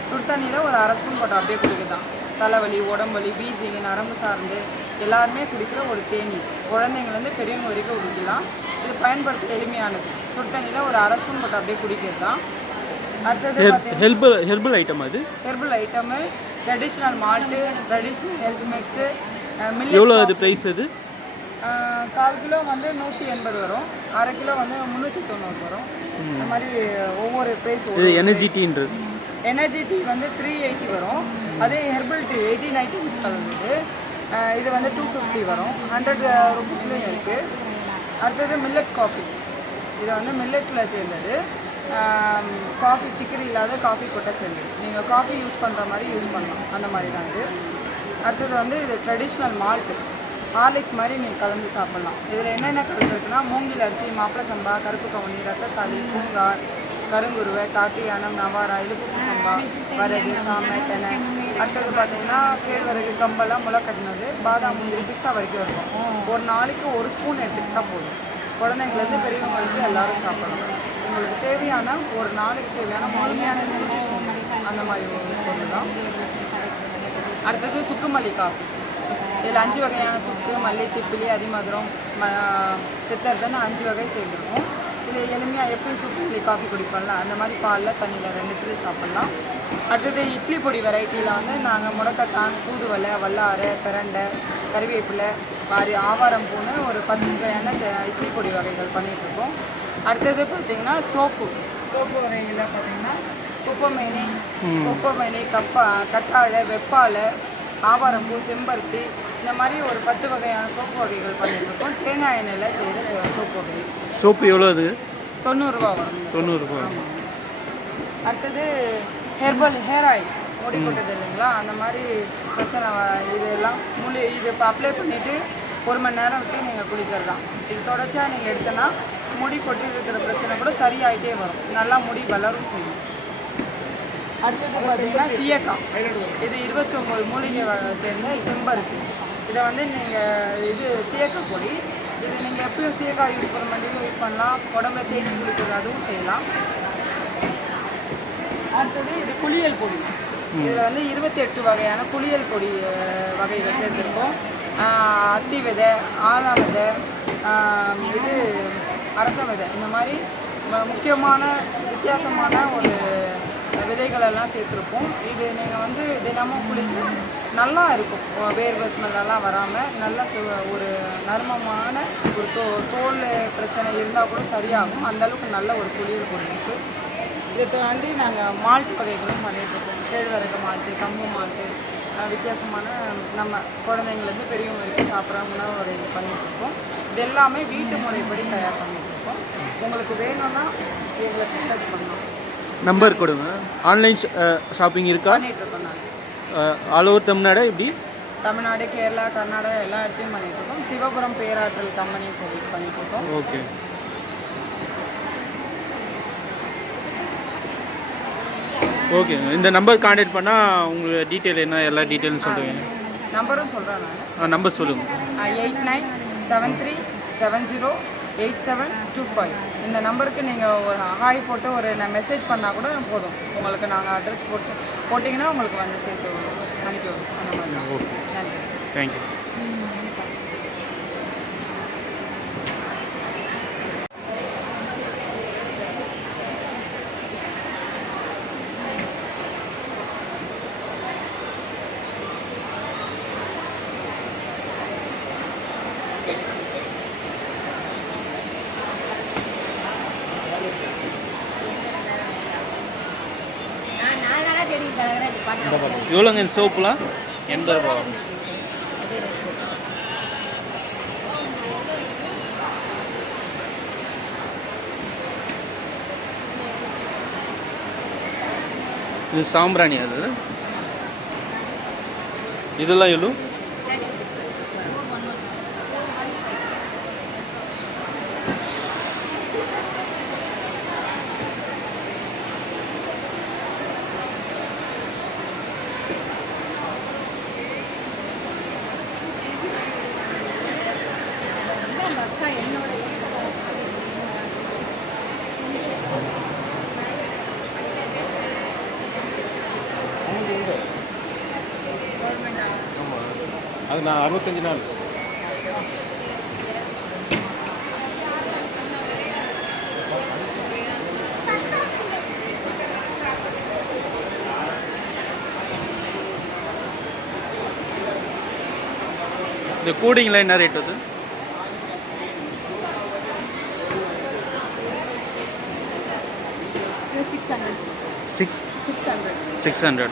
சுடு தண்ணியில் ஒரு அரை ஸ்பூன் போட்டு அப்படியே குடிக்கலாம். தலைவலி, உடம்புவலி, வீசிங், நரம்பு சார்ந்து எல்லாருமே குடிக்கிற ஒரு தேநீர். குழந்தைங்கள்லேருந்து பெரியவங்க வரைக்கும் குடிக்கலாம். இது பயன்படுத்த எளிமையானது. சுடு தண்ணியில் ஒரு அரை ஸ்பூன் போட்டு அப்படியே குடிக்கிறது தான். அடுத்தது ஹெர்பல் ஐட்டம். அது herbal item, traditional malt, traditional health mix. எவ்வளோ அது ப்ரைஸ்? அது 1/4 கிலோ வந்து 180 வரும், அரை கிலோ வந்து 390 வரும். இந்த மாதிரி ஒவ்வொரு ப்ரைஸ். எனர்ஜி டீன்றது எனர்ஜி டீ வந்து 380 வரும். அதே ஹெர்பல் டீ 18 ஐட்டம்ஸ் கலந்தது. இது வந்து 250 வரும். 100 ருபீஸ்லேயும் இருக்குது. அடுத்தது மில்லட் காஃபி. இது வந்து மில்லட்டில் சேர்ந்தது. காஃபி சிக்கரி இல்லாத காஃபி கொட்டை சேர்ந்தது. நீங்கள் காஃபி யூஸ் பண்ணுற மாதிரி யூஸ் பண்ணலாம், அந்த மாதிரி தான் இது. அடுத்தது வந்து இது ட்ரெடிஷ்னல் மால்ட்டு, ஹார்லிக்ஸ் மாதிரி நீங்கள் கலந்து சாப்பிட்லாம். இதில் என்னென்ன கலந்துருக்குன்னா மூங்கில் அரிசி, மாப்பிள சம்பா, கருப்பு கவுனி, ரத்தசாலி, பூங்கார், கருங்குருவை, காட்டு யானம், நவாரா, இழுப்பு சம்பா, வரகு, சாமை, தெனை. அடுத்தது பார்த்தீங்கன்னா கேழ்வரகு, கம்பெல்லாம் முளை கட்டினது, பாதாம், முந்திரி, பிஸ்தா வரைக்கும் இருக்கும். ஒரு நாளைக்கு 1 ஸ்பூன் எடுத்துக்கிட்டால் போதும். குழந்தைங்கலேருந்து பெரியவங்களுக்கு எல்லோரும் சாப்பிடலாம். உங்களுக்கு தேவையான ஒரு நாளைக்கு தேவையான முழுமையான நியூட்ரிஷன் அந்த மாதிரி ஒரு பொருள் தான். அடுத்தது சுக்கு மல்லி காஃபி. இதில் 5 வகையான சுக்கு, மல்லி, திப்பிலி, அதிமதுரம், சித்தர்தன்னு 5 வகை சேர்ந்துருக்கும். இது எளிமையாக எப்படி சுக்கு மல்லி காஃபி குடிப்போம்ல அந்த மாதிரி பாலில் தண்ணியில் 2 இட்லி சாப்பிட்லாம். அடுத்தது இட்லி பொடி வெரைட்டியில் வந்து நாங்கள் முடக்கத்தான், தூதுவளை, வல்லாரை, பிரண்டை, கறிவேப்பிலை, ஆவாரம் பூன்னு ஒரு 10 வகையான இட்லி பொடி வகைகள் பண்ணிகிட்ருக்கோம். அடுத்தது பார்த்திங்கன்னா சோப்பு வகைகளில் பார்த்திங்கன்னா குப்பமேனி, கத்தாழை, வெப்பாலை, ஆவாரம்பூ, செம்பருத்தி, இந்த மாதிரி ஒரு 10 வகையான சோப்பு வகைகள் பண்ணிகிட்ருக்கோம். தேங்காய் எண்ணெயில் செய்கிற சோப்பு வகை. சோப்பு எவ்வளோ? அது 90 ரூபா வரும். 90 ரூபா. அடுத்தது ஹெர்பல் ஹேர் ஆயில், முடி கொட்டது இல்லைங்களா, அந்த மாதிரி பிரச்சனை இதெல்லாம் இது இப்போ அப்ளை பண்ணிவிட்டு 1 மணி நேரம் விட்டு நீங்கள் குளிக்கிறது தான். இது தொடர்ச்சியாக நீங்கள் எடுத்தோன்னா முடி கொட்டி இருக்கிற பிரச்சனை கூட சரியாயிட்டே வரும், நல்லா முடி வளரும் செய்யும். அடுத்தது பார்த்தீங்கன்னா சீயக்காய். இது 29 மூலிகை சேர்ந்த செம்பருத்தி. இதை வந்து நீங்கள் இது சீயக்காய் பொடி. இது நீங்கள் எப்பயும் சீயக்காய் யூஸ் பண்ண மாட்டீங்க, யூஸ் பண்ணலாம். உடம்புல தேய்ச்சி குளிக்கிறது அதுவும் செய்யலாம். அடுத்தது இது குளியல் பொடி. இதில் வந்து 28 வகையான குளியல் பொடி வகைகள் சேர்த்துருக்கோம். அத்தி விதை, ஆலா விதை, இது அரச விதை, இந்த மாதிரி முக்கியமான வித்தியாசமான ஒரு விதைகளெல்லாம் சேர்த்துருப்போம். இது நீங்கள் வந்து தினமும் குளித்து நல்லா இருக்கும். வேர்வை ஸ்மெல்லாம் வராமல் நல்லா ஒரு நறுமமான ஒரு தோல் பிரச்சனை இருந்தால் கூட சரியாகும். அந்தளவுக்கு நல்ல ஒரு குளியல் கொடுத்துருக்கு. இதை தாண்டி நாங்கள் மால்ட் வகைகளும் பண்ணிகிட்ருக்கோம். கேழ்வரகு மால்ட்டு, கம்பு மால்ட்டு, வித்தியாசமான நம்ம குழந்தைங்கள்லேருந்து பெரியவங்க வரைக்கும் சாப்பிட்ற உணவு வகைகள் பண்ணிகிட்ருக்கோம். இது எல்லாமே வீட்டு முறைப்படி தயார் பண்ணிகிட்ருக்கோம். உங்களுக்கு வேணும்னா எங்களை கான்டாக்ட் பண்ணலாம். நம்பர் கொடுங்க. ஆன்லைன் ஷாப்பிங் இருக்கா? பண்ணிகிட்ருக்கோம். நாங்கள் ஆல் ஓவர் தமிழ்நாடு எப்படி? தமிழ்நாடு, கேரளா, கர்நாடகா எல்லா இடத்தையும் பண்ணிகிட்ருக்கோம். சிவபுரம் பேராற்றல் கம்பெனின்னு சொல்லிட்டு பண்ணிகிட்ருக்கோம். ஓகே. ஓகே, இந்த நம்பர் கான்டாக்ட் பண்ணால் உங்களுக்கு டீட்டெயில் என்ன எல்லா டீட்டெயிலும் சொல்லுவீங்க. நம்பரும் சொல்கிறேன் நான். நம்பர் சொல்லுங்கள். 8973708725. இந்த நம்பருக்கு நீங்கள் ஒரு ஹாய் போட்டு ஒரு மெசேஜ் பண்ணால் கூட போதும். உங்களுக்கு நாங்கள் அட்ரஸ் போட்டிங்கன்னா உங்களுக்கு வந்து சேர்த்து அனுப்பி விடுவோம். அந்த மாதிரி தான். ஓகே, நன்றி. தேங்க்யூ. எவ்வளோங்க இந்த சோப்புலாம்? 80 ரூபா. இது சாம்பிராணி. அது இதெல்லாம் எவ்வளோ? அது நான் 65 நாள். இந்த கூடிங்கில் என்ன ரேட் அது? சிக்ஸ் 600.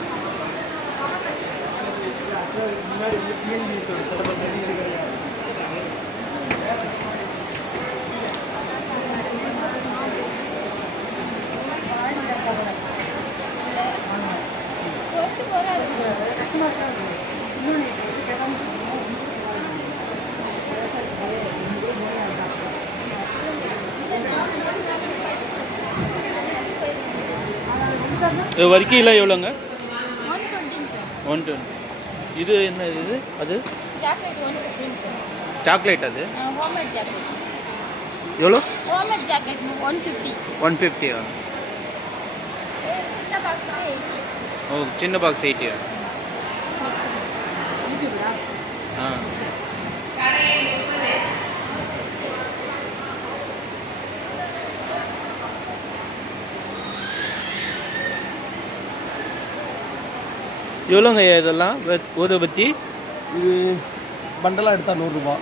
இது வரைக்கும் இல்லை எவ்வளோங்க? 120. இது என்ன இது? அது சாக்லேட். அது எவ்வளோ? 150. ஓ, சின்ன பாக்ஸ் 80. ஆ. எவ்வளோங்க இதெல்லாம் ஊதுபத்தி? இது பண்டலாக எடுத்தால் 100 ரூபா.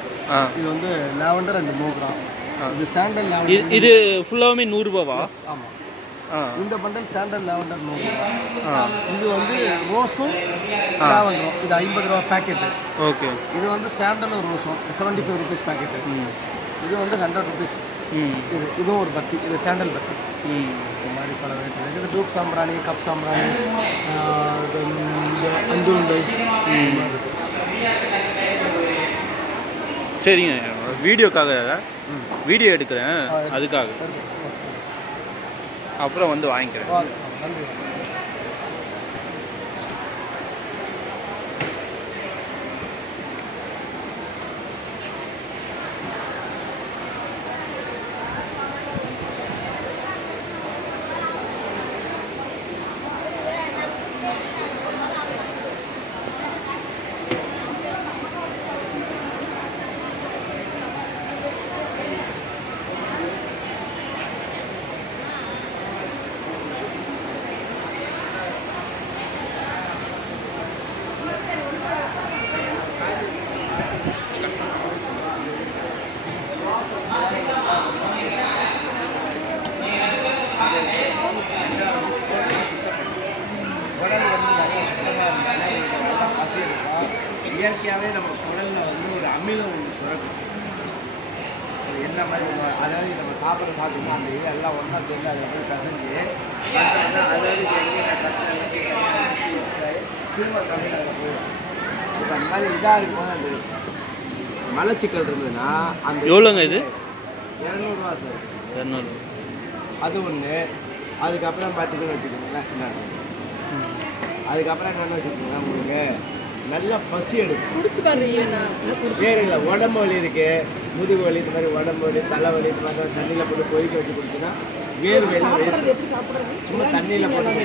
இது வந்து லாவெண்டர் அண்ட் மோக்ரா. இது சாண்டல் லாவெண்டர். இது ஃபுல்லாகவே 100 ரூபாவா? ஆமாம். இந்த பண்டல் சாண்டல் லாவெண்டர் 100 ரூபா. இது வந்து ரோஸும் லாவெண்டரும். இது 50 ரூபா பேக்கெட்டு. ஓகே. இது வந்து சாண்டலும் ரோஸும் 75 ருபீஸ் பேக்கெட்டு. இது வந்து 100 ருபீஸ். இதுவும் ஒரு பத்தி. இது சாண்டல் பத்தி. இந்த மாதிரி பல வெரைட்டி இருக்குது. இது டூப் சாம்பிராணி, கப் சாம்பிராணி, அந்துருண்டை. சரிங்க, வீடியோக்காக வீடியோ எடுக்கிறேன், அதுக்காக அப்புறம் வந்து வாங்கிக்கிறேன். நன்றி. இயற்கையாகவே நம்ம குடலில் வந்து ஒரு அமிலம் ஒன்று சுரக்கும். அது என்ன மாதிரி அதாவது நம்ம சாப்பிட்றோம்னா அந்த இது எல்லாம் ஒன்றா சேர்ந்து அதில் போய் பிசைஞ்சு அதாவது திரும்ப கம்மியில் அதில் போயிடும். இப்போ அந்த மாதிரி இதாக இருக்கும். அந்த மலச்சிக்கல் இருந்ததுன்னா அந்த எவ்வளோங்க இது? 200 சார். 200. அது ஒன்று. அதுக்கப்புறம் பார்த்தீங்கன்னு வச்சுக்கோங்களேன், என்ன அதுக்கப்புறம் என்னென்னு வச்சுக்கோங்களேன், உங்களுக்கு நல்லா பசி எடுக்கும். குடிச்சு பாருங்க. சரிங்களா, உடம்பு வலி இருக்குது, முதுகு வலி, இந்த மாதிரி உடம்பு வலி, தலைவலி, இந்த மாதிரி தண்ணியில் போட்டு கொதிக்க வச்சு குடிச்சுன்னா வேர்வையெல்லாம் சும்மா தண்ணியில் போட்டு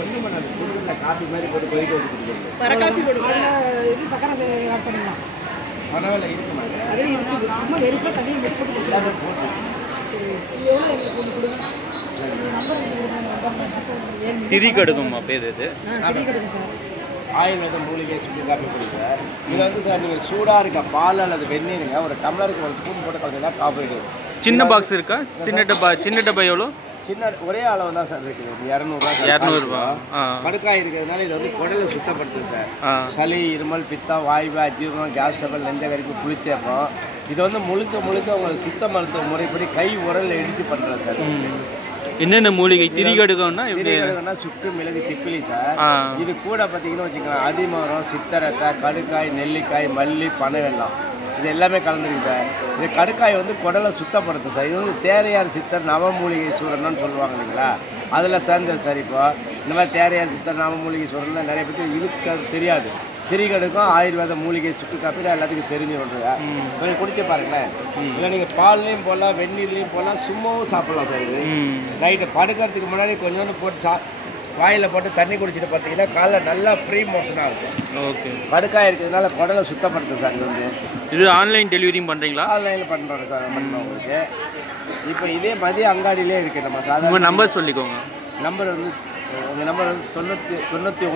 ஒன்றும் பண்ணாது. குடும்பத்தில் காஃபி மாதிரி போட்டு கொதிக்க வச்சு குடிக்கிறது. வர காஃபி போடுவோம். இது சக்கரை ஆட் பண்ணிடலாம். பரவாயில்ல இருக்க மாட்டேன். அதே இருக்குது. சும்மா எரிசா தண்ணியை போட்டு எல்லாமே போட்டு. சரி, எவ்வளோ எங்களுக்கு கொண்டு கொடுங்க. நம்பர் திரிகடுகம் பேர் இது. திரிகடுகம் சார். ஆயுர்வேத மூலிகை சுற்றி காப்பி கொடுக்குறேன். இது வந்து சார் நீங்கள் சூடாக இருக்க பால் அல்லது வெந்நீருங்க ஒரு டம்ளருக்கு 1 ஸ்பூன் போட்டு கலந்துனா காஃபி இது. சின்ன பாக்ஸ் இருக்கா? சின்ன டப்பா எவ்வளோ? சின்ன ஒரே அளவு தான் சார் இருக்குது. 200 200 கடுக்காய் இருக்கிறதுனால இது வந்து குடலை சுத்தப்படுத்துது சார். சளி, இருமல், பித்தம், வாய்வு, அஜீரணம், கேஸ் டபுள், நெஞ்சகரிப்பு, புளிச்சேப்பம், இது வந்து முழுக்க உங்களுக்கு சித்த மருத்துவ முறைப்படி கை உரல் இடித்து பண்ணுறது சார். என்னென்ன மூலிகை? திரிகடுகம்னா திரிகடுகம்னா சுக்கு, மிளகு, திப்பிலி சார். இது கூட பார்த்தீங்கன்னா வச்சுக்கலாம் அதிமரம், சித்தரத்தை, கடுக்காய், நெல்லிக்காய், மல்லி, பனை வெல்லம், இது எல்லாமே கலந்துருக்கு சார். இது கடுக்காய் வந்து குடலை சுத்தப்படுத்தும் சார். இது வந்து தேரையார் சித்தர் நவமூலிகை சூரணம்னு சொல்லுவாங்க இல்லைங்களா, அதில் சேர்ந்தது சார். இப்போ இந்த மாதிரி தேரையார் சித்தர் நவமூலிகை சூரணம் நிறைய பேருக்கு இழுக்க தெரியாது. திரிகடுக்கும் ஆயுர்வேத மூலிகை சுக்கு காப்பி எல்லாத்துக்கும் தெரிஞ்சு விட்ருங்க. கொஞ்சம் குடிக்க பாருங்களேன். இல்லை நீங்கள் பால்லையும் போடலாம், வெந்நீர்லையும் போடலாம், சும்மாவும் சாப்பிட்லாம் சார். இது நைட்டு படுக்கிறதுக்கு முன்னாடி கொஞ்சோண்டு போட்டு வாயில் போட்டு தண்ணி குடிச்சிட்டு பார்த்தீங்கன்னா காலைல நல்லா ஃப்ரீ மோஷனாக இருக்கும். ஓகே. கடுக்காய் இருக்கிறதுனால குடலை சுத்தப்படுத்தும் சார். இது வந்து இது ஆன்லைன் டெலிவரியும் பண்ணுறீங்களா? ஆன்லைனில் பண்ணுறோம் சார். பண்ணுறோம் உங்களுக்கு. இப்போ இதே மதிய அங்காடியிலே இருக்குது. நம்ம சாதாரண நம்பர் சொல்லிக்கோங்க. நம்பர் வந்து உங்கள் நம்பர் வந்து 99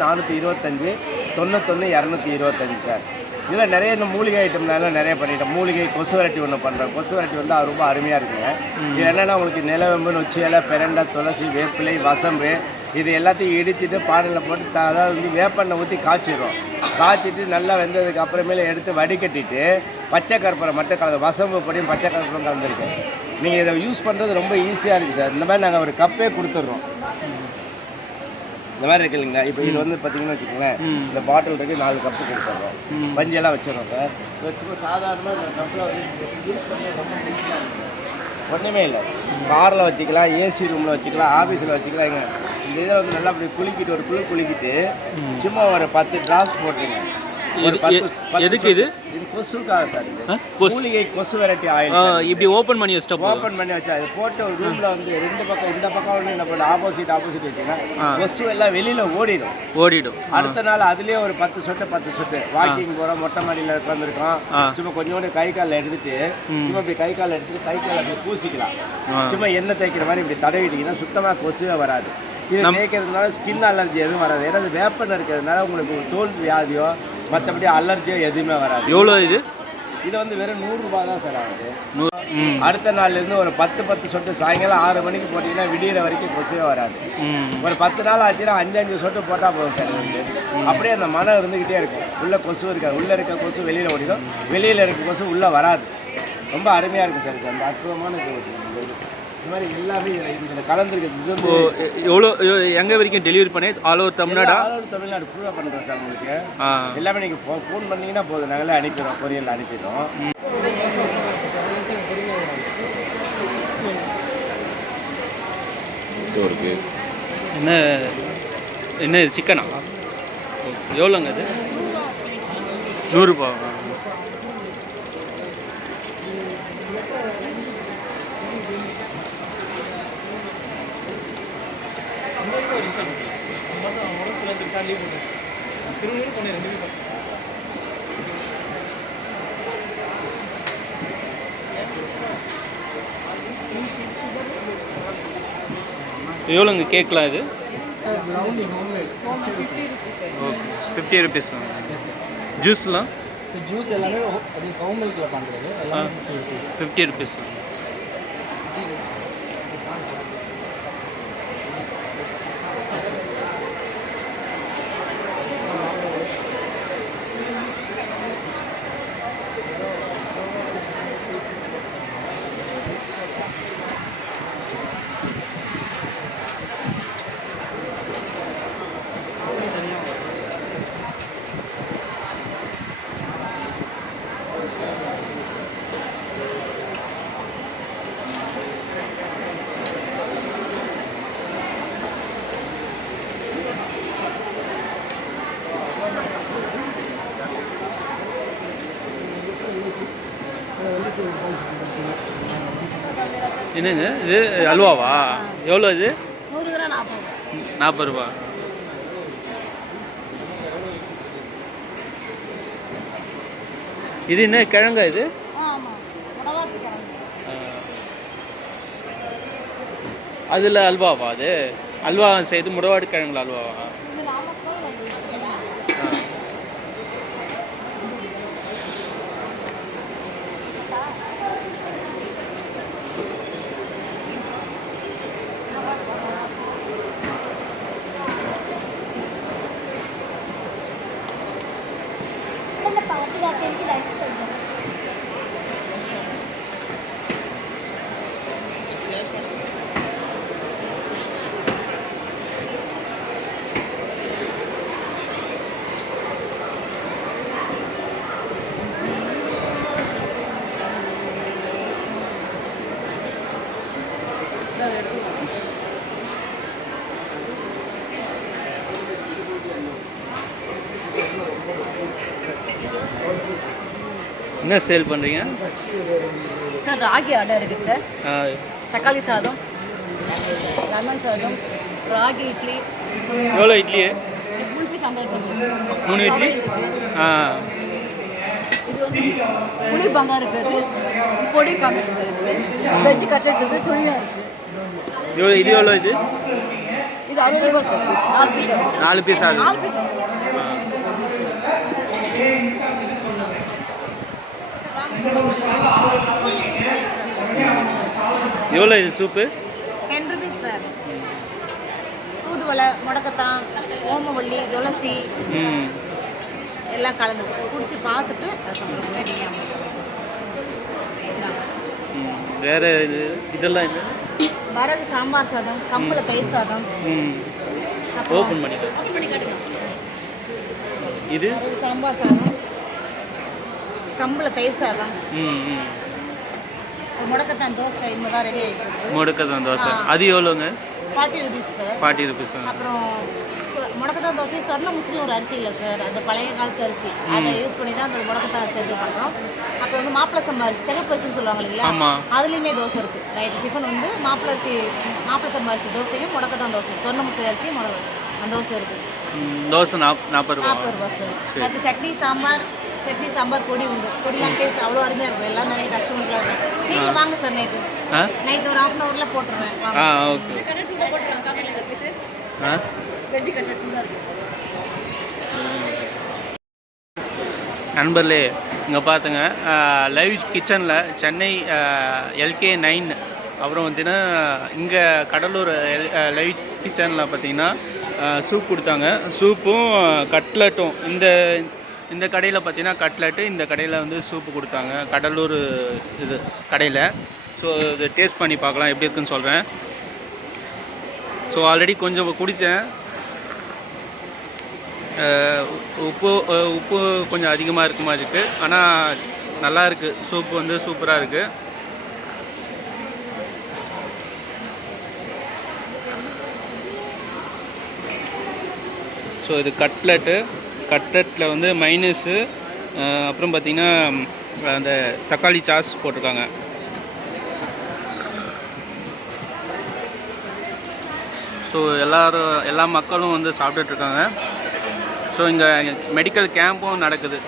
425 91 225 சார். இதில் நிறைய இந்த மூலிகை ஐட்டம்னால நிறைய பண்ணிட்டோம். மூலிகை கொசு வரட்டி ஒன்று பண்ணுறோம். கொசு வரட்டி வந்து ரொம்ப அருமையாக இருக்குங்க. இது என்னென்னா உங்களுக்கு நிலவேம்பு, நொச்சி இலை, பெரண்டை, துளசி, வேப்பிலை, வசம்பு, இது எல்லாத்தையும் இடிச்சிட்டு பானையில் போட்டு அதாவது வந்து வேப்பெண்ணெய் ஊற்றி காய்ச்சிடுறோம். காய்ச்சிட்டு நல்லா வெந்ததுக்கு அப்புறமேல எடுத்து வடிகட்டிட்டு பச்சை கற்பூரம் மட்டும் கலந்து, வசம்பு பொடியும் பச்சை கற்பூரம் கலந்துருக்கு. நீங்கள் இதை யூஸ் பண்ணுறது ரொம்ப ஈஸியாக இருக்குது சார். இந்த மாதிரி நாங்கள் ஒரு கப்பே கொடுத்துட்றோம். இந்த மாதிரி இருக்கு இல்லைங்களா. இப்போ இது வந்து பார்த்தீங்கன்னா வச்சுக்கோங்களேன், இந்த பாட்டில் இருக்குது, 4 கப்பு கொடுத்துட்றோம். பஞ்செல்லாம் வச்சிடறோம் சார். வச்சுக்கோ சாதாரணமாக இந்த கப்பில் வந்து யூஸ் பண்ணி ரொம்ப ஈஸியாக இருக்குது. ஒன்றுமே இல்லை. காரில் வச்சுக்கலாம், ஏசி ரூமில் வச்சுக்கலாம், ஆஃபீஸில் வச்சுக்கலாம். இந்த இதில் வந்து நல்லா அப்படி குளிக்கிட்டு ஒரு குளிக்கிட்டு சும்மா ஒரு 10 டிராப்ஸ் போட்டுருங்க. எதுக்கு இது? இது கொசுக்காக சார். இது மூலிகை கொசு வெரைட்டி ஆயில். இப்படி ஓப்பன் பண்ணி வச்சா இது போட்டு ஒரு ரூமில் வந்து 2 பக்கம் இந்த பக்கம் ஒன்று இந்த பக்கம் ஆப்போசிட் வச்சுன்னா கொசு எல்லாம் வெளியில் ஓடிடும். அடுத்த நாள் அதுலேயே ஒரு 10 சொட்டு வாக்கிங் போகிறோம், மொட்டை மாடியில் உட்காந்துருக்கோம், சும்மா கொஞ்சோண்டு கை காலில் எடுத்துட்டு சும்மா இப்படி கை காலில் எடுத்துட்டு கை காலில் அப்படி பூசிக்கலாம். சும்மா எண்ணெய் தேய்க்கிற மாதிரி இப்படி தடவிட்டிங்கன்னா சுத்தமாக கொசுவே வராது. இது தேய்க்கிறதுனால ஸ்கின் அலர்ஜி எதுவும் வராது. ஏன்னா இது வேப்பெண்ணெய் இருக்கிறதுனால உங்களுக்கு தோல் வியாதியோ மற்றபடி அலர்ஜியோ எதுவுமே வராது. எவ்வளோ இது? இது வந்து வெறும் 100 ரூபாய் தான் சார் ஆகுது. அடுத்த நாள்லேருந்து ஒரு 10 சொட்டு சாயங்காலம் 6 மணிக்கு போட்டிங்கன்னா விடிகிற வரைக்கும் கொசுவே வராது. ஒரு 10 நாள் ஆச்சுன்னா 5 சொட்டு போட்டால் போதும் சார். வந்து அப்படியே அந்த மனம் இருந்துக்கிட்டே இருக்கும். உள்ளே கொசு இருக்காது. உள்ளே இருக்க கொசு வெளியில் ஓடிடும், வெளியில் இருக்க கொசு உள்ளே வராது. ரொம்ப அருமையாக இருக்கும் சார். இது அந்த அற்புதமான கொசு. இந்த மாதிரி எல்லாமே இதில் கலந்துருக்கு. எவ்வளோ எங்கே வரைக்கும் டெலிவரி பண்ணி all over Tamil Nadu? All over Tamil Nadu ஃபுல்லாக பண்ணுறோம் சார். உங்களுக்கு எல்லாமே நீங்கள் ஃபோன் பண்ணிங்கன்னா போதும், நாங்களே அனுப்பிடுறோம், கொரியரில் அனுப்பிடுறோம். என்ன சிக்கனா? எவ்வளோங்க அது? 100 ரூபா. எவ்வளோங்க கேட்கலாம் இது? 50 ருபீஸ். ஜூஸ்லாம்? ஜூஸ் எல்லாமே அது கவு மில்கில் பண்ணுறது எல்லாம் 50 ருபீஸ். என்னங்க இது அல்வாவா? எவ்வளோ இது? 100 கிராம் 40 ரூபா. இது என்ன கிழங்கா இது? ஆமாம், முடவாட்டு கிழங்கு. அதில் அல்வாவா? அது அல்வா செய்து முடவாடு கிழங்குல அல்வாவா? இது நாமக்கல் என்ன சேல் பண்ணுறீங்க சார்? ராகி அடை இருக்குது சார், தக்காளி சாதம், லெமன் சாதம், ராகி இட்லி. எவ்வளோ இட்லி? 3 பீஸ் 50 3 இட்லி. இது வந்து புளி பங்கா இருக்குது, பொடி காமி இருக்குது, வெஜ்ஜு கட்லெட் இருக்குது, துணியாக இருக்குது. எவ்வளோ இது? எவ்வளோ இது? இது 60 ரூபா சார். 4 பீஸ் ஆகுது. 4 பீஸ். எவ்வளோ இது சூப்பு? 10 rupees sir. தூதுவளை, முடக்கத்தான், ஓமவல்லி, துளசி எல்லாம் கலந்து குடிச்சு பார்த்துட்டு அதுக்கப்புறம் நீங்கள் வேறு இதெல்லாம் என்ன? வரகு சாம்பார் சாதம், கம்பள தயிர் சாதம். ஓப்பன் பண்ணிக்கலாம். இது வரகு சாம்பார் சாதம், கம்பள தயிர் சாதம், முடக்கத்தான் தோசை இன்னும் தான் ரெடி ஆகிட்டு இருக்குது. முடக்கத்தான் தோசை அது எவ்வளோங்க? 40 rupees சார். 40 rupees. அப்புறம் முடக்கத்தான் தோசை சொர்ண முஸ்லிம் ஒரு அரிசி இல்லை சார், அது பழைய காலத்து அரிசி, அதை யூஸ் பண்ணி தான் அந்த முடக்கத்தான் சேர்த்து பண்ணுறோம். அப்புறம் வந்து மாப்பிள்ளை சம்பா அரிசி, சிகப்பரிசின்னு சொல்லுவாங்க இல்லைங்களா, அதுலேயுமே தோசை இருக்குது. நைட் டிஃபன் வந்து மாப்பிள்ளை சம்பா அரிசி தோசையும் முடக்கத்தான் தோசை, சொர்ண முஸ்லிம் அரிசி அந்த தோசை இருக்குது. தோசை 40 ரூபா. 40 ரூபா சார். அதுக்கு சட்னி சாம்பார் பொடி உண்டு. பொடிலாம் டேஸ்ட் அவ்வளோ அருமையாக இருக்கும். எல்லாம் நிறைய கஸ்டமர்லாம் இருக்கும். நீங்கள் வாங்க சார், நைட்டு ஒரு 1/2 hourல போட்டுருவேன். ஓகே. நண்பர்களே, இங்கே பார்த்துங்க, லைவ் கிச்சனில் சென்னை LK9. அப்புறம் பார்த்தீங்கன்னா இங்கே கடலூர் லைவ் கிச்சனில் பார்த்தீங்கன்னா சூப் கொடுத்தாங்க. சூப்பும் கட்லட்டும். இந்த கடையில் பார்த்தீங்கன்னா கட்லட்டு, இந்த கடையில் வந்து சூப்பு கொடுத்தாங்க, கடலூர் இது கடையில். ஸோ இது டேஸ்ட் பண்ணி பார்க்கலாம் எப்படி இருக்குன்னு சொல்கிறேன். ஸோ ஆல்ரெடி கொஞ்சம் குடித்தேன். உப்பு கொஞ்சம் அதிகமாக இருக்க மாதிரி இருக்குது, ஆனால் நல்லா இருக்குது. சூப்பு வந்து சூப்பராக இருக்குது. ஸோ இது கட்லெட்டில் வந்து மைனஸு, அப்புறம் பார்த்திங்கன்னா அந்த தக்காளி சாஸ் போட்டிருக்காங்க. ஸோ எல்லா மக்களும் வந்து சாப்பிட்டுட்ருக்காங்க. ஸோ இங்கே மெடிக்கல் கேம்பும் நடக்குது.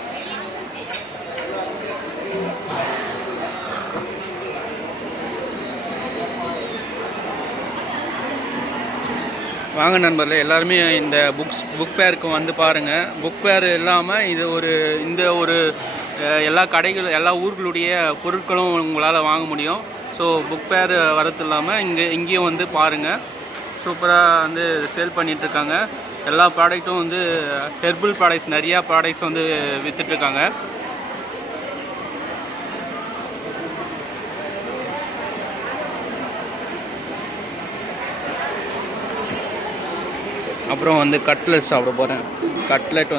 வாங்க நண்பர்களே, எல்லாருமே இந்த புக் ஃபேருக்கு வந்து பாருங்கள். புக் ஃபேர் இல்லாமல் இந்த ஒரு எல்லா எல்லா ஊர்களுடைய பொருட்களும் உங்களால் வாங்க முடியும். ஸோ புக் ஃபேர் வரது இல்லாமல் இங்கேயும் வந்து பாருங்கள். சூப்பராக வந்து சேல் பண்ணிகிட்ருக்காங்க. எல்லா ப்ராடக்ட்டும் வந்து ஹெர்பல் ப்ராடக்ட்ஸ், நிறையா ப்ராடக்ட்ஸ் வந்து விற்றுட்ருக்காங்க. அப்புறம் வந்து கட்லெட் சாப்பிட போகிறேன். கட்லெட்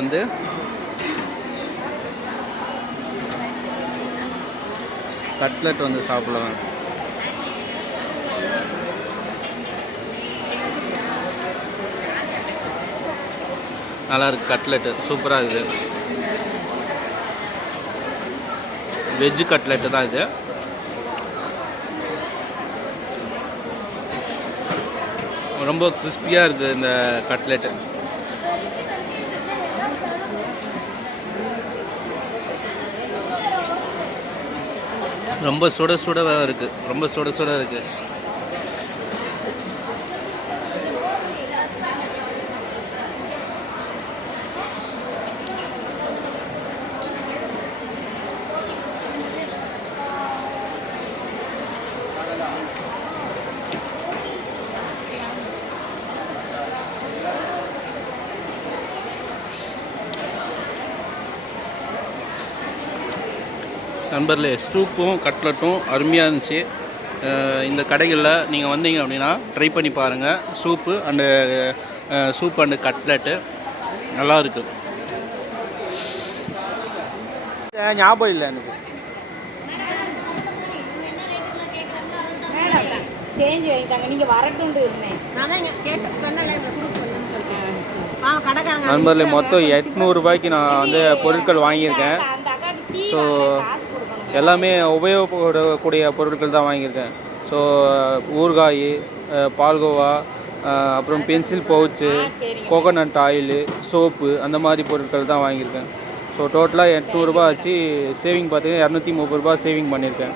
வந்து சாப்பிடலாம். நல்லா இருக்குது. கட்லெட்டு சூப்பராக இருக்குது. வெஜ்ஜு கட்லெட்டு தான் இது. ரொம்ப கிறிஸ்பியாக இருக்குது இந்த கட்லெட்டு. ரொம்ப சுட சுட இருக்குது, ரொம்ப சுட சுட இருக்குது. நண்பர்களே, சூப்பும் கட்லெட்டும் அருமையாக இருந்துச்சு. இந்த கடைகளில் நீங்கள் வந்தீங்க அப்படின்னா ட்ரை பண்ணி பாருங்கள். சூப்பு அண்டு கட்லெட்டு நல்லா இருக்குது. ஞாபகம் இல்லை எனக்கு. சேஞ்ச் வாங்கிட்டாங்க, நீங்கள் வரட்டும்னு இருந்தேன். அதான் கேட்டேன், சொன்னல குரூப் பண்ணுன்னு சொல்லிட்டேன். கடைக்காரங்க நண்பர்களே, மொத்தம் 800 ரூபாய்க்கு நான் வந்து பொருட்கள் வாங்கியிருக்கேன். ஸோ எல்லாமே உபயோகப்படக்கூடிய பொருட்கள் தான் வாங்கியிருக்கேன். ஸோ ஊறுகாய், பால்கோவா, அப்புறம் pencil pouch, coconut oil, soap, அந்த மாதிரி பொருட்கள் தான் வாங்கியிருக்கேன். ஸோ டோட்டலாக 800 ரூபா ஆச்சு. சேவிங் பார்த்தீங்கன்னா 230 ரூபா சேவிங் பண்ணியிருக்கேன்.